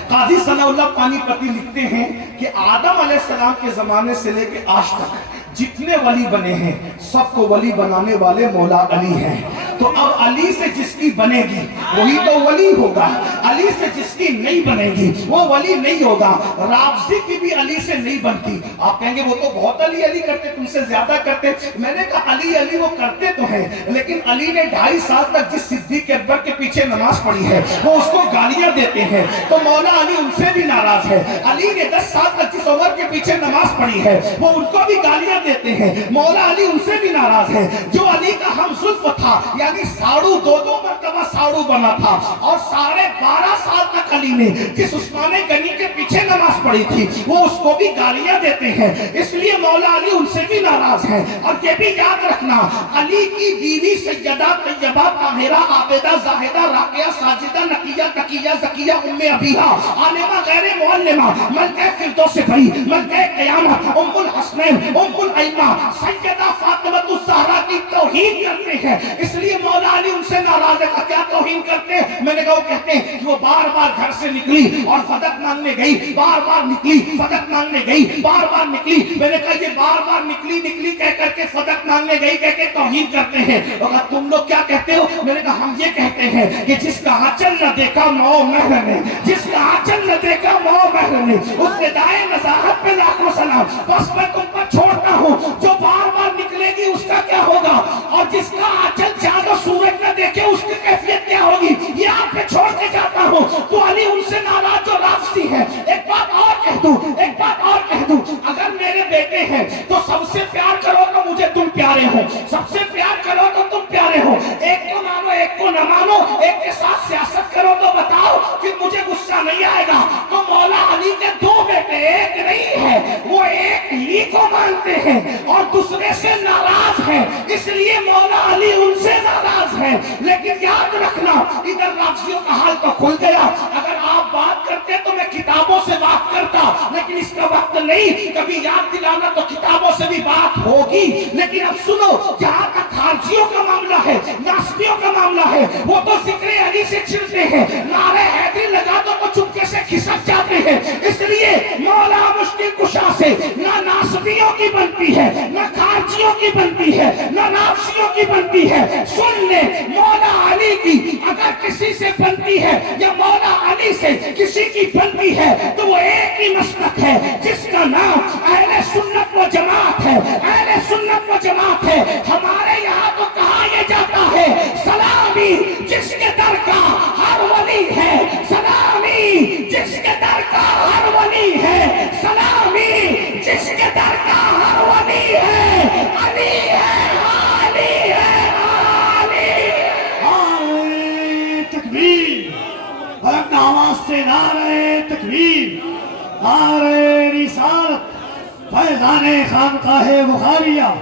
قاضی ثناء اللہ پانی پتی لکھتے ہیں کہ آدم علیہ السلام کے زمانے سے لے کے آج تک جتنے ولی بنے ہیں سب کو ولی بنانے والے مولا علی ہیں۔ تو اب علی سے جس کی بنے گی وہی تو ولی ہوگا، علی سے جس کی نہیں بنے گی وہ ولی نہیں ہوگا۔ رافضی کی بھی علی سے نہیں بنتی۔ آپ کہیں گے وہ تو بہت علی علی کرتے، تم سے زیادہ کرتے۔ میں نے کہا علی علی وہ کرتے تو ہیں، لیکن علی نے 2.5 سال تک جس صدیق اکبر کے پیچھے نماز پڑھی ہے وہ اس کو گالیاں دیتے ہیں، تو مولا علی ان سے بھی ناراض ہے۔ علی نے 10 سال تک جس عمر کے پیچھے نماز پڑھی ہے وہ ان کو بھی گالیاں دیتے ہیں، مولا علی ان سے بھی ناراض ہے۔ جو علی کا ہم زلف تھا، یعنی ساڑو 2 مرتبہ ساڑو بنا تھا، اور 12.5 سال تک علی نے جس عثمان غنی کے پیچھے نماز پڑھی تھی وہ اس کو بھی گالیاں دیتے ہیں، اس لیے مولا علی ان سے بھی ناراض ہیں۔ اور یہ بھی یاد رکھنا، علی کی بیوی سیدہ طیبہ طاہرہ عابدہ زاہدہ راقیہ ساجدہ نقیہ تقیہ زکیہ ام ابیہا عالمہ غیر معلمہ ملکہ فردوس بری ملکہ قیامت ام الحسنین ام الائمہ سیدہ فاطمہ الزہرا کی توہین کرتے ہیں، اس لیے مولا علی ان سے ناراض ہے۔ کیا توہین کرتے ہیں؟ میں نے کہا وہ کہتے ہیں کہ وہ بار بار گھر سے نکلی اور فدق مانگنے گئی، بار بار نکلی فدق مانگنے گئی، بار بار نکلی۔ میں نے کہا یہ بار بار نکلی نکلی کہہ کر کے فدق مانگنے گئی کہہ کے توہین کرتے ہیں۔ اور کہا تم لوگ کیا کہتے ہو؟ میں نے کہا ہم یہ کہتے ہیں کہ جس کا آنچل نہ دیکھا مو مہر نے، جس کا آنچل نہ دیکھا مو مہر نے، اس نے دائے نزاہت پہ لاکھوں سلام۔ بس میں تم پر چھوڑتا ہوں، جو بار بار نکلے گی اس کا کیا ہوگا، اور جس کا آنچل چاند و سورج نہ دیکھے اس کی کیفیت کیا ہوگی، یہ آپ پہ چھوڑ کے جاتا ہوں۔ تو علی ان سے ناراض جو رافضی ہے۔ ایک بات اور کہہ دوں، ایک بات اور کہہ دوں، اگر میرے بیٹے ہیں تو سب سے پیار کرو تو مجھے تم پیارے ہو، سب سے پیار کرو تو تم پیارے ہو، ایک کو مانو ایک کو نہ مانو، ایک کے ساتھ سیاست کرو تو بتاؤ، پھر مجھے غصہ نہیں آئے گا۔ تو مولا علی کے 2 بیٹے، ایک نہیں ہے، وہ ایک ہی کو مانتے ہیں اور دوسرے سے ناراض ہیں، اس لیے مولا علی ان سے ناراض ہیں۔ لیکن یاد رکھنا، ادھر رافضیوں کا حال تو کھل گیا۔ اگر آپ بات کرتے تو میں کتابوں سے بات کرتا، لیکن اس کا وقت نہیں، کبھی یاد دلانا تو کتابوں سے بھی بات ہوگی۔ لیکن اب سنو، جہاں تک خارجیوں کا معاملہ ہے، ناسبیوں کا معاملہ ہے، وہ تو ذکر علی سے چڑھتے ہیں، نعرہ حیدری لگا دو تو چپکے سے کھسک جاتے ہیں۔ اس لیے مولا مشکل کشا سے نہ ناسبیوں کی بنتی ہے، نہ خارجیوں کی بنتی ہے، نہ نافسیوں کی بنتی ہے۔ سن لے، مولا علی کی اگر کسی سے بنتی ہے یا مولا علی سے کسی کی بنتی ہے تو وہ ایک ہی مسلک ہے جس کا نام اہل سنت و جماعت ہے، اہل سنت و جماعت ہے۔ ہمارے یہاں تو کہا یہ جاتا ہے سلامی جس کے در کا ہر ولی ہے، سلامی جس کے در کا ہر ولی ہے، سلامی جس کے در کا ہر ولی ہے، علی ہے، علی ہے، علی۔ نعرہ تکبیر، بلند آواز سے نعرہ تکبیر، نعرہ رسالت، فیضان خانقاہ بخاریہ،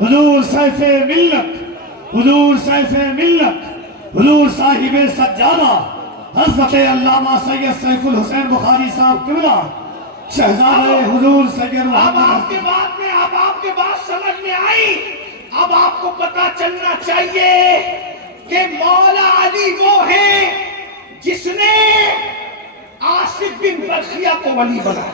حضور سیف ملت، حضور سیف ملت، حضور صاحب سجادہ حضرت علامہ سید سیف الحسین بخاری صاحب قبلہ، شہزادہ حضور سید اب محمد آپ کے بات سمجھ میں آئی۔ اب آپ کو پتا چلنا چاہیے کہ مولا علی وہ ہیں جس نے آصف بن برخیہ کو ولی بنایا،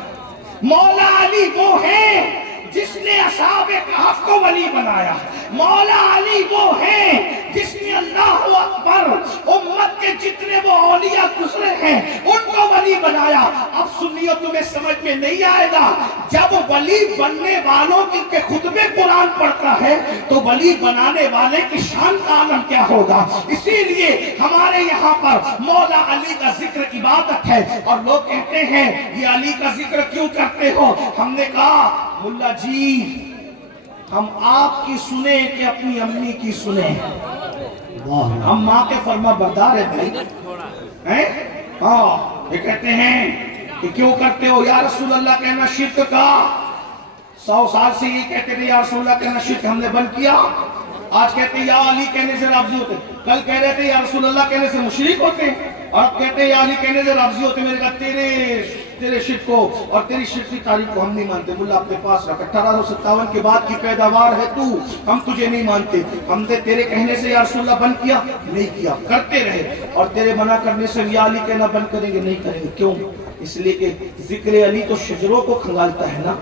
مولا علی وہ ہیں جس نے اصحاب کہف کو ولی بنایا، مولا علی وہ ہیں جس نے اللہ اکبر امت کے جتنے وہ اولیاء گزرے ہیں ان کو ولی بنایا۔ اب سنیو تمہیں سمجھ میں نہیں آئے گا، جب ولی بننے والوں کے خطبے قرآن پڑھتا ہے تو ولی بنانے والے کی شان کا عالم کیا ہوگا۔ اسی لیے ہمارے یہاں پر مولا علی کا ذکر عبادت ہے، اور لوگ کہتے ہیں یہ علی کا ذکر کیوں کرتے ہو؟ ہم نے کہا ملا جی ہم آپ کی سنیں کہ اپنی امی کی سنیں؟ ہم ماں کے فرما بردار ہیں بھائی۔ ہاں، یہ کہتے ہیں کہ کیوں کرتے ہو یا رسول اللہ کہنا شرک کا؟ 100 سال سے یہ کہتے تھے یا رسول اللہ کہنا شرک، ہم نے بند کیا۔ آج کہتے ہیں یا علی کہنے سے رافضی ہوتے، کل کہہ رہے تھے یا رسول اللہ کہنے سے مشرک ہوتے۔ اور کہتے ہیں یا علی کہنے سے راضی ہوتے میرے کہا تیرے شرک کو اور تیری شرک کی تاریخ کو ہم نہیں مانتے. ملا اپنے پاس رکھ. 1857 کے بعد کی پیداوار ہے تو, ہم تجھے نہیں مانتے. ہم نے تیرے کہنے سے یا رسول اللہ بند کیا نہیں کیا, کرتے رہے, اور تیرے منع کرنے سے یا علی کہنا بند کریں گے نہیں کریں گے. کیوں؟ اس لیے کہ ذکر علی تو شجروں کو کھنگالتا ہے نا,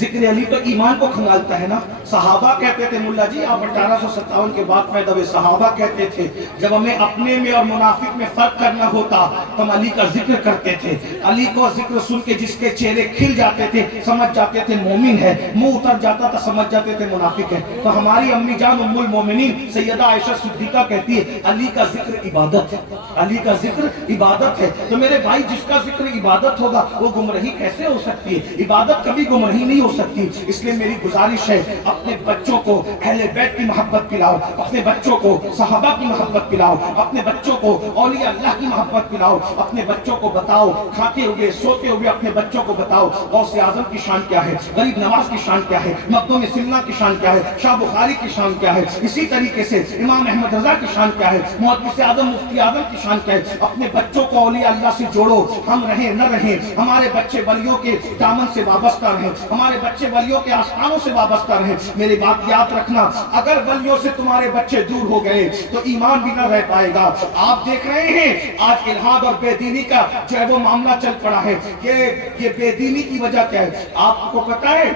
ذکر علی تو ایمان کو کھنگالتا ہے نا. صحابہ کہتے تھے ملا جی آپ 1857 کے بعد پیدا ہوئے, صحابہ کہتے تھے جب ہمیں اپنے میں اور منافق میں فرق کرنا ہوتا تو ہم علی کا ذکر کرتے تھے. علی کو ذکر سن کے جس کے چہرے کھل جاتے تھے سمجھ جاتے تھے مومن ہے, منہ اتر جاتا تھا سمجھ جاتے تھے منافق ہے. تو ہماری امی جان ام المومنین سیدہ عائشہ صدیقہ کہتی ہے علی کا ذکر عبادت ہے, علی کا ذکر عبادت ہے. تو میرے بھائی جس کا ذکر عبادت ہوگا وہ گمراہی کیسے ہو سکتی ہے؟ عبادت کبھی گمراہی نہیں ہو سکتی. اس لیے میری گزارش ہے اپنے بچوں کو اہل بیت کی محبت پلاؤ, اپنے بچوں کو صحابہ کی محبت پلاؤ, اپنے بچوں کو اولیاء اللہ کی محبت پلاؤ. اپنے بچوں کو بتاؤ کھاتے ہوئے سوتے ہوئے اپنے بچوں کو بتاؤ غوث اعظم کی شان کیا ہے, غریب نواز کی شان کیا ہے, مخدوم سمنہ کی شان کیا ہے, شاہ بخاری کی شان کیا ہے. اسی طریقے سے امام احمد رضا کی شان کیا ہے, محدث اعظم مفتی اعظم کی شان کیا ہے. اپنے بچوں کو اولیاء اللہ سے جوڑو. ہم رہیں نہ رہیں ہمارے بچے ولیوں کے دامن سے وابستہ رہیں, ہمارے بچے ولیوں کے آستانوں سے وابستہ رہیں. میری بات یاد رکھنا, اگر ولیوں سے تمہارے بچے دور ہو گئے تو ایمان بھی نہ رہ پائے گا. آپ دیکھ رہے ہیں آج الہاد اور بے دینی کا جو ہے وہ معاملہ چل پڑا ہے. یہ بے دینی کی وجہ کیا ہے آپ کو پتہ ہے؟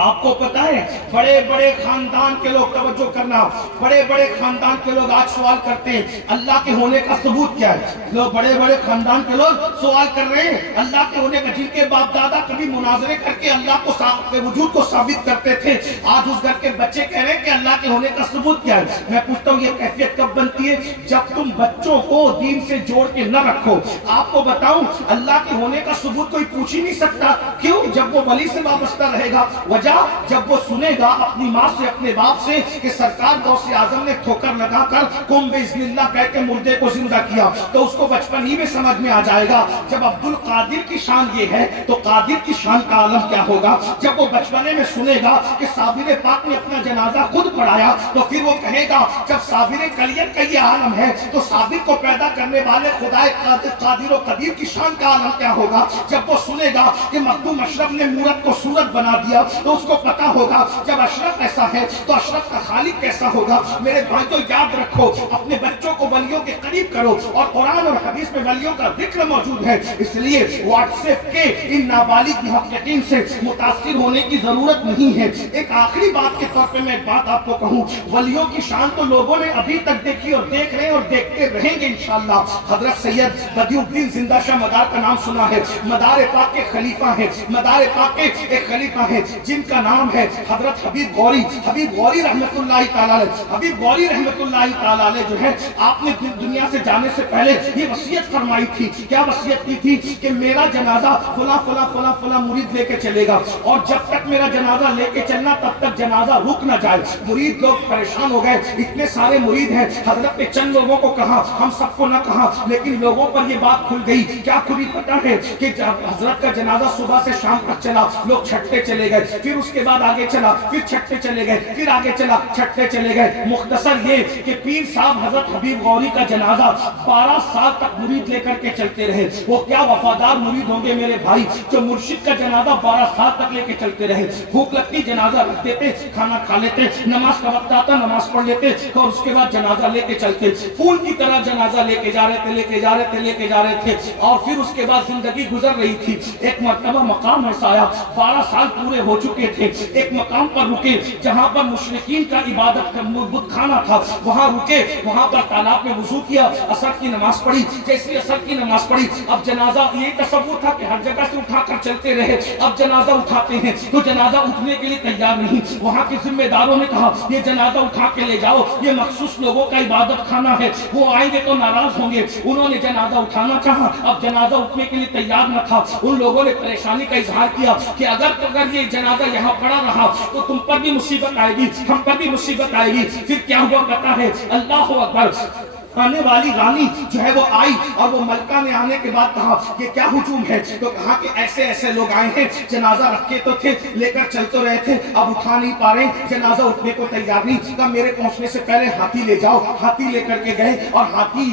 آپ کو پتا ہے بڑے بڑے خاندان کے لوگ, توجہ کرنا, بڑے بڑے خاندان کے لوگ آج سوال کرتے ہیں اللہ کے ہونے کا ثبوت کیا ہے. لوگ بڑے بڑے خاندان کے لوگ سوال کر رہے ہیں اللہ کے ہونے کا, جن کے باپ دادا کبھی مناظرے کر کے اللہ کو کے وجود کو ثابت کرتے تھے, آج اس گھر کے بچے کہہ رہے ہیں کہ اللہ کے ہونے کا ثبوت کیا ہے. میں پوچھتا ہوں یہ کیفیت کب بنتی ہے؟ جب تم بچوں کو دین سے جوڑ کے نہ رکھو. آپ کو بتاؤں اللہ کے ہونے کا ثبوت کوئی پوچھ ہی نہیں سکتا. کیوں؟ جب وہ ولی سے وابستہ رہے گا. جب وہ سنے گا اپنی ماں سے اپنے باپ سے کہ سرکار غوث اعظم نے ٹھوکر لگا کر قم باذن اللہ کہہ کے مردے کو زندہ کیا, تو اس کو بچپن ہی میں سمجھ میں آ جائے گا جب عبد القادر کی شان یہ ہے تو قادر کی شان کا عالم کیا ہوگا. جب وہ بچپنے میں سنے گا کہ صابر پاک نے اپنا جنازہ خود پڑھایا تو پھر وہ کہے گا جب صابر کلیت کا یہ عالم ہے تو صابر کو پیدا کرنے والے خدائے قادر و قدیر کی شان کا عالم کیا ہوگا. جب وہ سنے گا کہ مخدوم اشرف نے مورت کو صورت بنا دیا تو اس کو پتا ہوگا جب اشرف ایسا ہے تو اشرف کا خالق کیسا ہوگا. میرے بھائی تو یاد رکھو اپنے بچوں کو ولیوں کے قریب کرو, اور قرآن اور حدیث میں ولیوں کا ذکر موجود ہے. اس لیے واٹس ایپ کے ان نابالغ محققین سے متاثر ہونے کی ضرورت نہیں ہے. ایک آخری بات کے طور پہ میں ایک بات آپ کو کہوں, ولیوں کی شان تو لوگوں نے ابھی تک دیکھی اور دیکھ رہے ہیں اور دیکھتے رہیں گے انشاءاللہ. حضرت سید بدیع الدین زندہ شاہ مدار کا نام سنا ہے, مدار پاک کے خلیفہ ہیں, مدار پاک کے ایک خلیفہ ہیں جن کا نام ہے حضرت حبیب غوری رحمت اللہ تعالی علیہ. حبیب غوری رحمت اللہ تعالی علیہ جو ہے آپ نے دنیا سے جانے سے پہلے یہ وصیت فرمائی تھی. کیا وصیت کی تھی؟ کہ میرا جنازہ فلاں فلاں فلاں فلاں مرید لے کے چلے گا, اور جب تک میرا جنازہ لے کے چلنا تب تک جنازہ رک نہ جائے. مرید لوگ پریشان ہو گئے, اتنے سارے مرید ہیں. حضرت نے چند لوگوں کو کہا, ہم سب کو نہ کہا, لیکن لوگوں پر یہ بات کھل گئی. کیا کھلی پتہ ہے کہ حضرت کا جنازہ صبح سے شام تک چلا, لوگ چھٹتے چلے گئے, پھر اس کے بعد آگے چلا, پھر چھٹتے چلے گئے, پھر آگے چلا, چھٹتے چلے گئے. مختصر یہ کہ پیر صاحب حضرت حبیب غوری کا جنازہ 12 سال تک مرید لے کر کے چلتے رہے. وہ کیا وفادار مرید ہوں گے میرے بھائی جو مرشد کا جنازہ 12 سال تک لے کے چلتے رہے. بھوک لگتی جنازہ رکھ دیتے, کھانا کھا لیتے, نماز کا وقت آتا نماز پڑھ لیتے, اور اس کے بعد جنازہ لے کے چلتے. پھول کی طرح جنازہ لے کے جا رہے تھے, لے کے جا رہے تھے, لے کے جا رہے تھے. اور پھر اس کے بعد زندگی گزر رہی تھی. ایک مرتبہ مقام ایسا آیا, 12 سال پورے ہو چکے تھے, ایک مقام پر رکے جہاں پر مشرکین کا عبادت کا بت خانہ تھا. وہاں رکے, وہاں پر تالاب میں وضو کیا, عصر کی نماز پڑھی. جیسے عصر کی نماز پڑھی اب جنازہ, یہ تصور تھا کہ ہر جگہ سے اٹھا کر چلتے رہے. اب جنازہ اٹھاتے ہیں تو جنازہ اٹھنے کے لیے تیار نہیں. وہاں کے ذمہ داروں نے کہا یہ جنازہ اٹھا کے لے جاؤ, یہ مخصوص لوگوں کا عبادت خانہ ہے, وہ آئیں گے تو ناراض ہوں گے. انہوں نے جنازہ اٹھانا چاہا, اب جنازہ اٹھنے کے لیے تیار نہ تھا. ان لوگوں نے پریشانی کا اظہار کیا کہ اگر یہ جنازہ یہاں پڑا رہا تو تم پر بھی مصیبت آئے گی, ہم پر بھی مصیبت آئے گی. پھر کیا ہوا پتا ہے؟ اللہ اکبر, آنے والی رانی جو ہے وہ آئی, اور وہ ملکہ نے آنے کے بعد کہا کہ کیا ہجوم ہے, تو کہا کہ ایسے ایسے لوگ آئے ہیں, جنازہ رکھے تو تھے, لے کر چل تو رہے تھے, اب اٹھا نہیں پا رہے, جنازہ اٹھنے کو تیار نہیں. کہا میرے پہنچنے سے پہلے ہاتھی لے جاؤ. ہاتھی لے کر کے گئے اور ہاتھی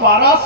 12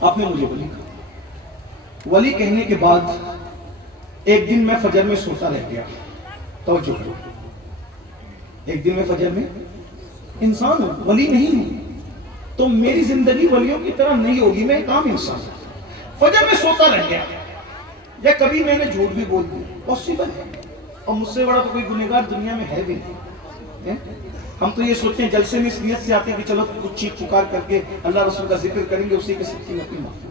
آپ نے مجھے ولی کہا۔ ولی کہنے کے بعد ایک دن میں فجر میں سوتا رہ گیا۔ توجہ کرو، ایک دن میں فجر میں انسان ہوں، ولی نہیں ہوں، تو میری زندگی ولیوں کی طرح نہیں ہوگی، میں ایک عام انسان ہوں۔ فجر میں سوتا رہ گیا، یا کبھی میں نے جھوٹ بھی بول دیا، پاسبل ہے، اور مجھ سے بڑا تو کوئی گنہگار دنیا میں ہے بھی نہیں۔ ہم تو یہ سوچتے ہیں جلسے میں اس نیت سے آتے ہیں کہ چلو کچھ چیخ پکار کر کے اللہ رسول کا ذکر کریں گے، اسی کے سچی میں اپنی معافی۔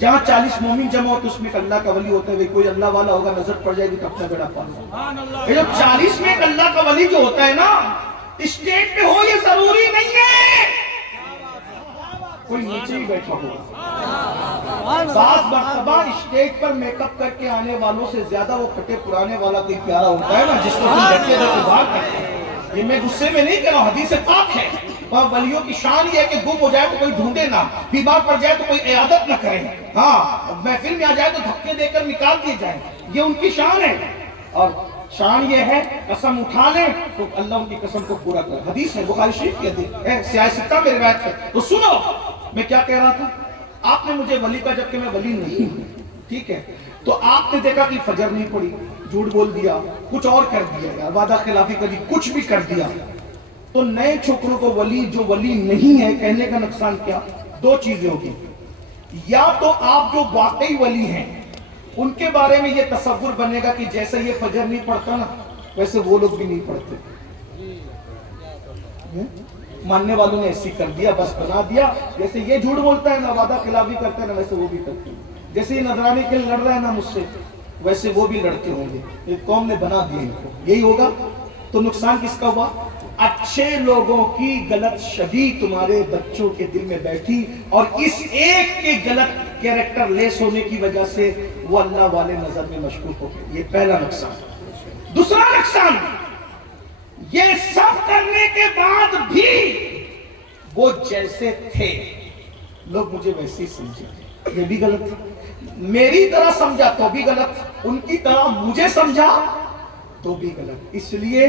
جہاں 40 مومن جمع ہوتے اس میں ایک اللہ کا ولی ہوتا ہے، کوئی اللہ والا ہوگا نظر پڑ جائے گی تو اپنا بیڑا پار ہوگا۔ یہ جو 40 میں ایک اللہ کا ولی جو ہوتا ہے نا، اسٹیج پہ ہو یہ ضروری نہیں ہے، کوئی نیچے ہی بیٹھا ہوگا۔ بعض مرتبہ اسٹیج پر میک اپ کر کے آنے والوں سے زیادہ وہ پھٹے پرانے والا کوئی پیارا ہوتا ہے نا، جس کو ہم ڈرتے ڈرتے بات کرتے ہیں۔ یہ میں غصے میں نہیں کہہ رہا ہوں، حدیث پاک ہے، اور ولیوں کی شان یہ ہے کہ گم ہو جائے تو کوئی ڈھونڈے نہ، بیمار پڑ جائے تو کوئی عیادت نہ کرے، ہاں محفل میں آ جائے تو دھکے دے کر نکال دیے جائیں، یہ ان کی شان ہے۔ اور شان یہ ہے قسم اٹھا لیں تو اللہ ان کی قسم کو پورا کرے، حدیث ہے بخاری شریف کی حدیث ہے، سیاہ ستہ میں روایت ہے۔ تو سنو میں کیا کہہ رہا تھا، آپ نے مجھے ولی کا، جبکہ میں ولی نہیں ہوں، ٹھیک ہے، تو آپ نے دیکھا کہ فجر نہیں پڑی، جھوٹ بول دیا، کچھ اور کر دیا، یار وعدہ خلافی کری، کچھ بھی کر دیا، تو نئے چھوکروں کو ولی جو ولی نہیں ہے کہنے کا نقصان کیا؟ دو چیزیں ہوگی، یا تو آپ جو واقعی ولی ہیں ان کے بارے میں یہ تصور بنے گا کہ جیسے یہ فجر نہیں پڑھتا نا ویسے وہ لوگ بھی نہیں پڑھتے، ماننے والوں نے ایسی کر دیا، بس بنا دیا، جیسے یہ جھوٹ بولتا ہے نا، وعدہ خلافی کرتا ہے نا، ویسے وہ بھی کرتے ہیں، جیسے یہ نذرانے کے لیے لڑ رہا ہے نا مجھ سے ویسے وہ بھی لڑتے ہوں گے، ایک قوم نے بنا دیا ان کو، یہی ہوگا۔ تو نقصان کس کا ہوا؟ اچھے لوگوں کی غلط شبیہ تمہارے بچوں کے دل میں بیٹھی، اور اس ایک کے غلط کیریکٹر لیس ہونے کی وجہ سے وہ اللہ والے نظر میں مشکوک ہو گئے، یہ پہلا نقصان۔ دوسرا نقصان، یہ سب کرنے کے بعد بھی وہ جیسے تھے لوگ مجھے ویسے ہی سمجھے، یہ بھی غلط ہے، میری طرح سمجھا تو بھی غلط، ان کی طرح مجھے سمجھا تو بھی غلط۔ اس لیے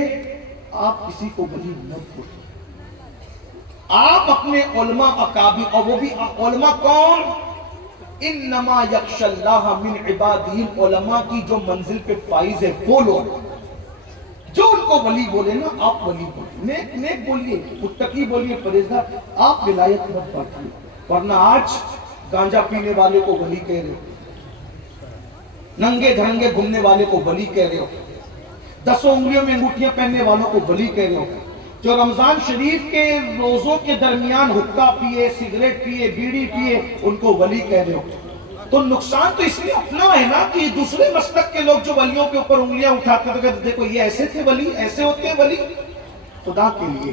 آپ کسی کو ولی نہ بولیں، آپ اپنے علماء اکابر، اور وہ بھی علماء کون؟ انما یخشی اللہ من عبادہ، علماء کی جو منزل پہ فائز ہے وہ لوگ جو ان کو ولی بولے نا، آپ ولی بولیں، نیک بولیے، متقی بولیے، پرہیزگار، آپ ولایت مت بانٹیے، ورنہ آج گانجا پینے والے کو ولی کہہ رہے ہو، ننگے دھرنگے گھومنے والے کو ولی کہہ رہے ہو، 10 انگلیوں میں انگوٹھیاں پہننے والوں کو ولی کہہ رہے ہو، جو رمضان شریف کے روزوں کے درمیان حقہ پیے، سگریٹ پیے، بیڑی پیے، ان کو ولی کہہ رہے ہو۔ تو نقصان تو اس لیے اپنا ہے نا کہ دوسرے مسلک کے لوگ جو ولیوں کے اوپر انگلیاں اٹھاتے تھے کہ دیکھو یہ ایسے تھے ولی، ایسے ہوتے ہیں ولی۔ خدا کے لیے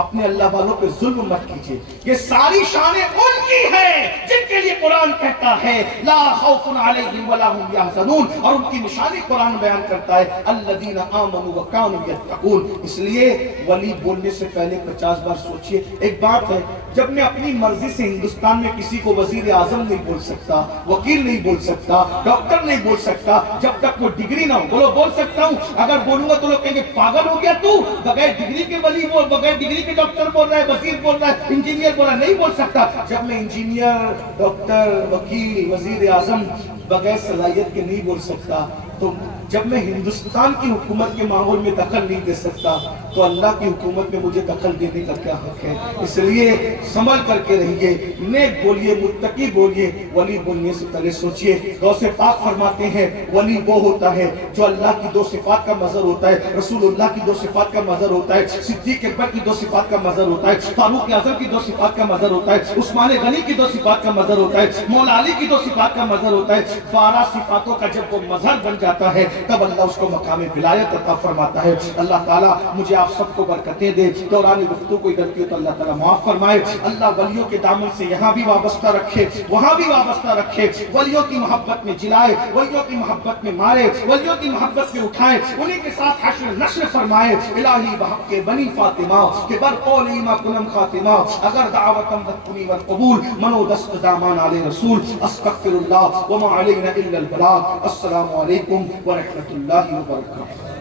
اپنے اللہ والوں پہ ظلم مت کیجئے، یہ ساری شانیں ان کی ہیں جن کے لیے قرآن کہتا ہے لا خوف علیہم ولا هم یحزنون، اور ان کی نشانی قرآن بیان کرتا ہے الذین آمنوا وکانوا یتقون۔ اس لیے ولی بولنے سے پہلے 50 بار سوچئے۔ ایک بات ہے، جب میں اپنی مرضی سے ہندوستان میں کسی کو وزیر اعظم نہیں بول سکتا، وکیل نہیں بول سکتا، ڈاکٹر نہیں بول سکتا، جب تک وہ ڈگری نہ ہو، بولو بول سکتا ہوں، اگر بولوں گا تو لوگ کہیں گے پاگل ہو گیا تو، بغیر ڈگری کے ولی بول، بغیر ڈگری کے ڈاکٹر بول رہا ہے، وزیر بول رہا ہے، انجینئر بول رہا ہے، نہیں بول سکتا۔ جب میں انجینئر، ڈاکٹر، وکیل، وزیر اعظم بغیر صلاحیت کے نہیں بول سکتا، تو جب میں ہندوستان کی حکومت کے ماحول میں دخل نہیں دے سکتا تو اللہ کی حکومت میں مجھے دخل دینے کا کیا حق ہے؟ اس لیے سنبھل کر کے رہیے، نیک بولیے، متقی بولیے، ولی بولنے سے پہلے سوچئے۔ غوث پاک فرماتے ہیں ولی وہ ہوتا ہے جو اللہ کی 2 صفات کا مظہر ہوتا ہے، رسول اللہ کی 2 صفات کا مظہر ہوتا ہے، صدیق اکبر کی 2 صفات کا مظہر ہوتا ہے، فاروق اعظم کی 2 صفات کا مظہر ہوتا ہے، عثمان غنی کی 2 صفات کا مظہر ہوتا ہے، مولا علی کی 2 صفات کا مظہر ہوتا ہے۔ 12 صفاتوں کا جب وہ مظہر بن جاتا ہے تب اللہ اس کو مقام ولایت عطا فرماتا ہے۔ اللہ تعالیٰ مجھے آپ سب کو برکتیں دے، دوران گفتگو کوئی غلطی ہو تو اللہ تعالیٰ معاف فرمائے۔ اللہ ولیوں کے دامن سے یہاں بھی وابستہ رکھے، وہاں بھی وابستہ رکھے، ولیوں کی محبت میں جلائے، ولیوں کی محبت میں مارے، ولیوں کی محبت میں اٹھائے، انہی کے ساتھ حشر نشر فرمائے۔ الہی بحق بنی فاطمہ کہ بر قولی ما کنم خاتمہ، اگر دعوتم دکنی والقبول منو دست دامان علی رسول، استغفر اللہ وما علینا الا البلاغ۔ السلام علیکم ورحمۃ اللہ وبرکاتہ۔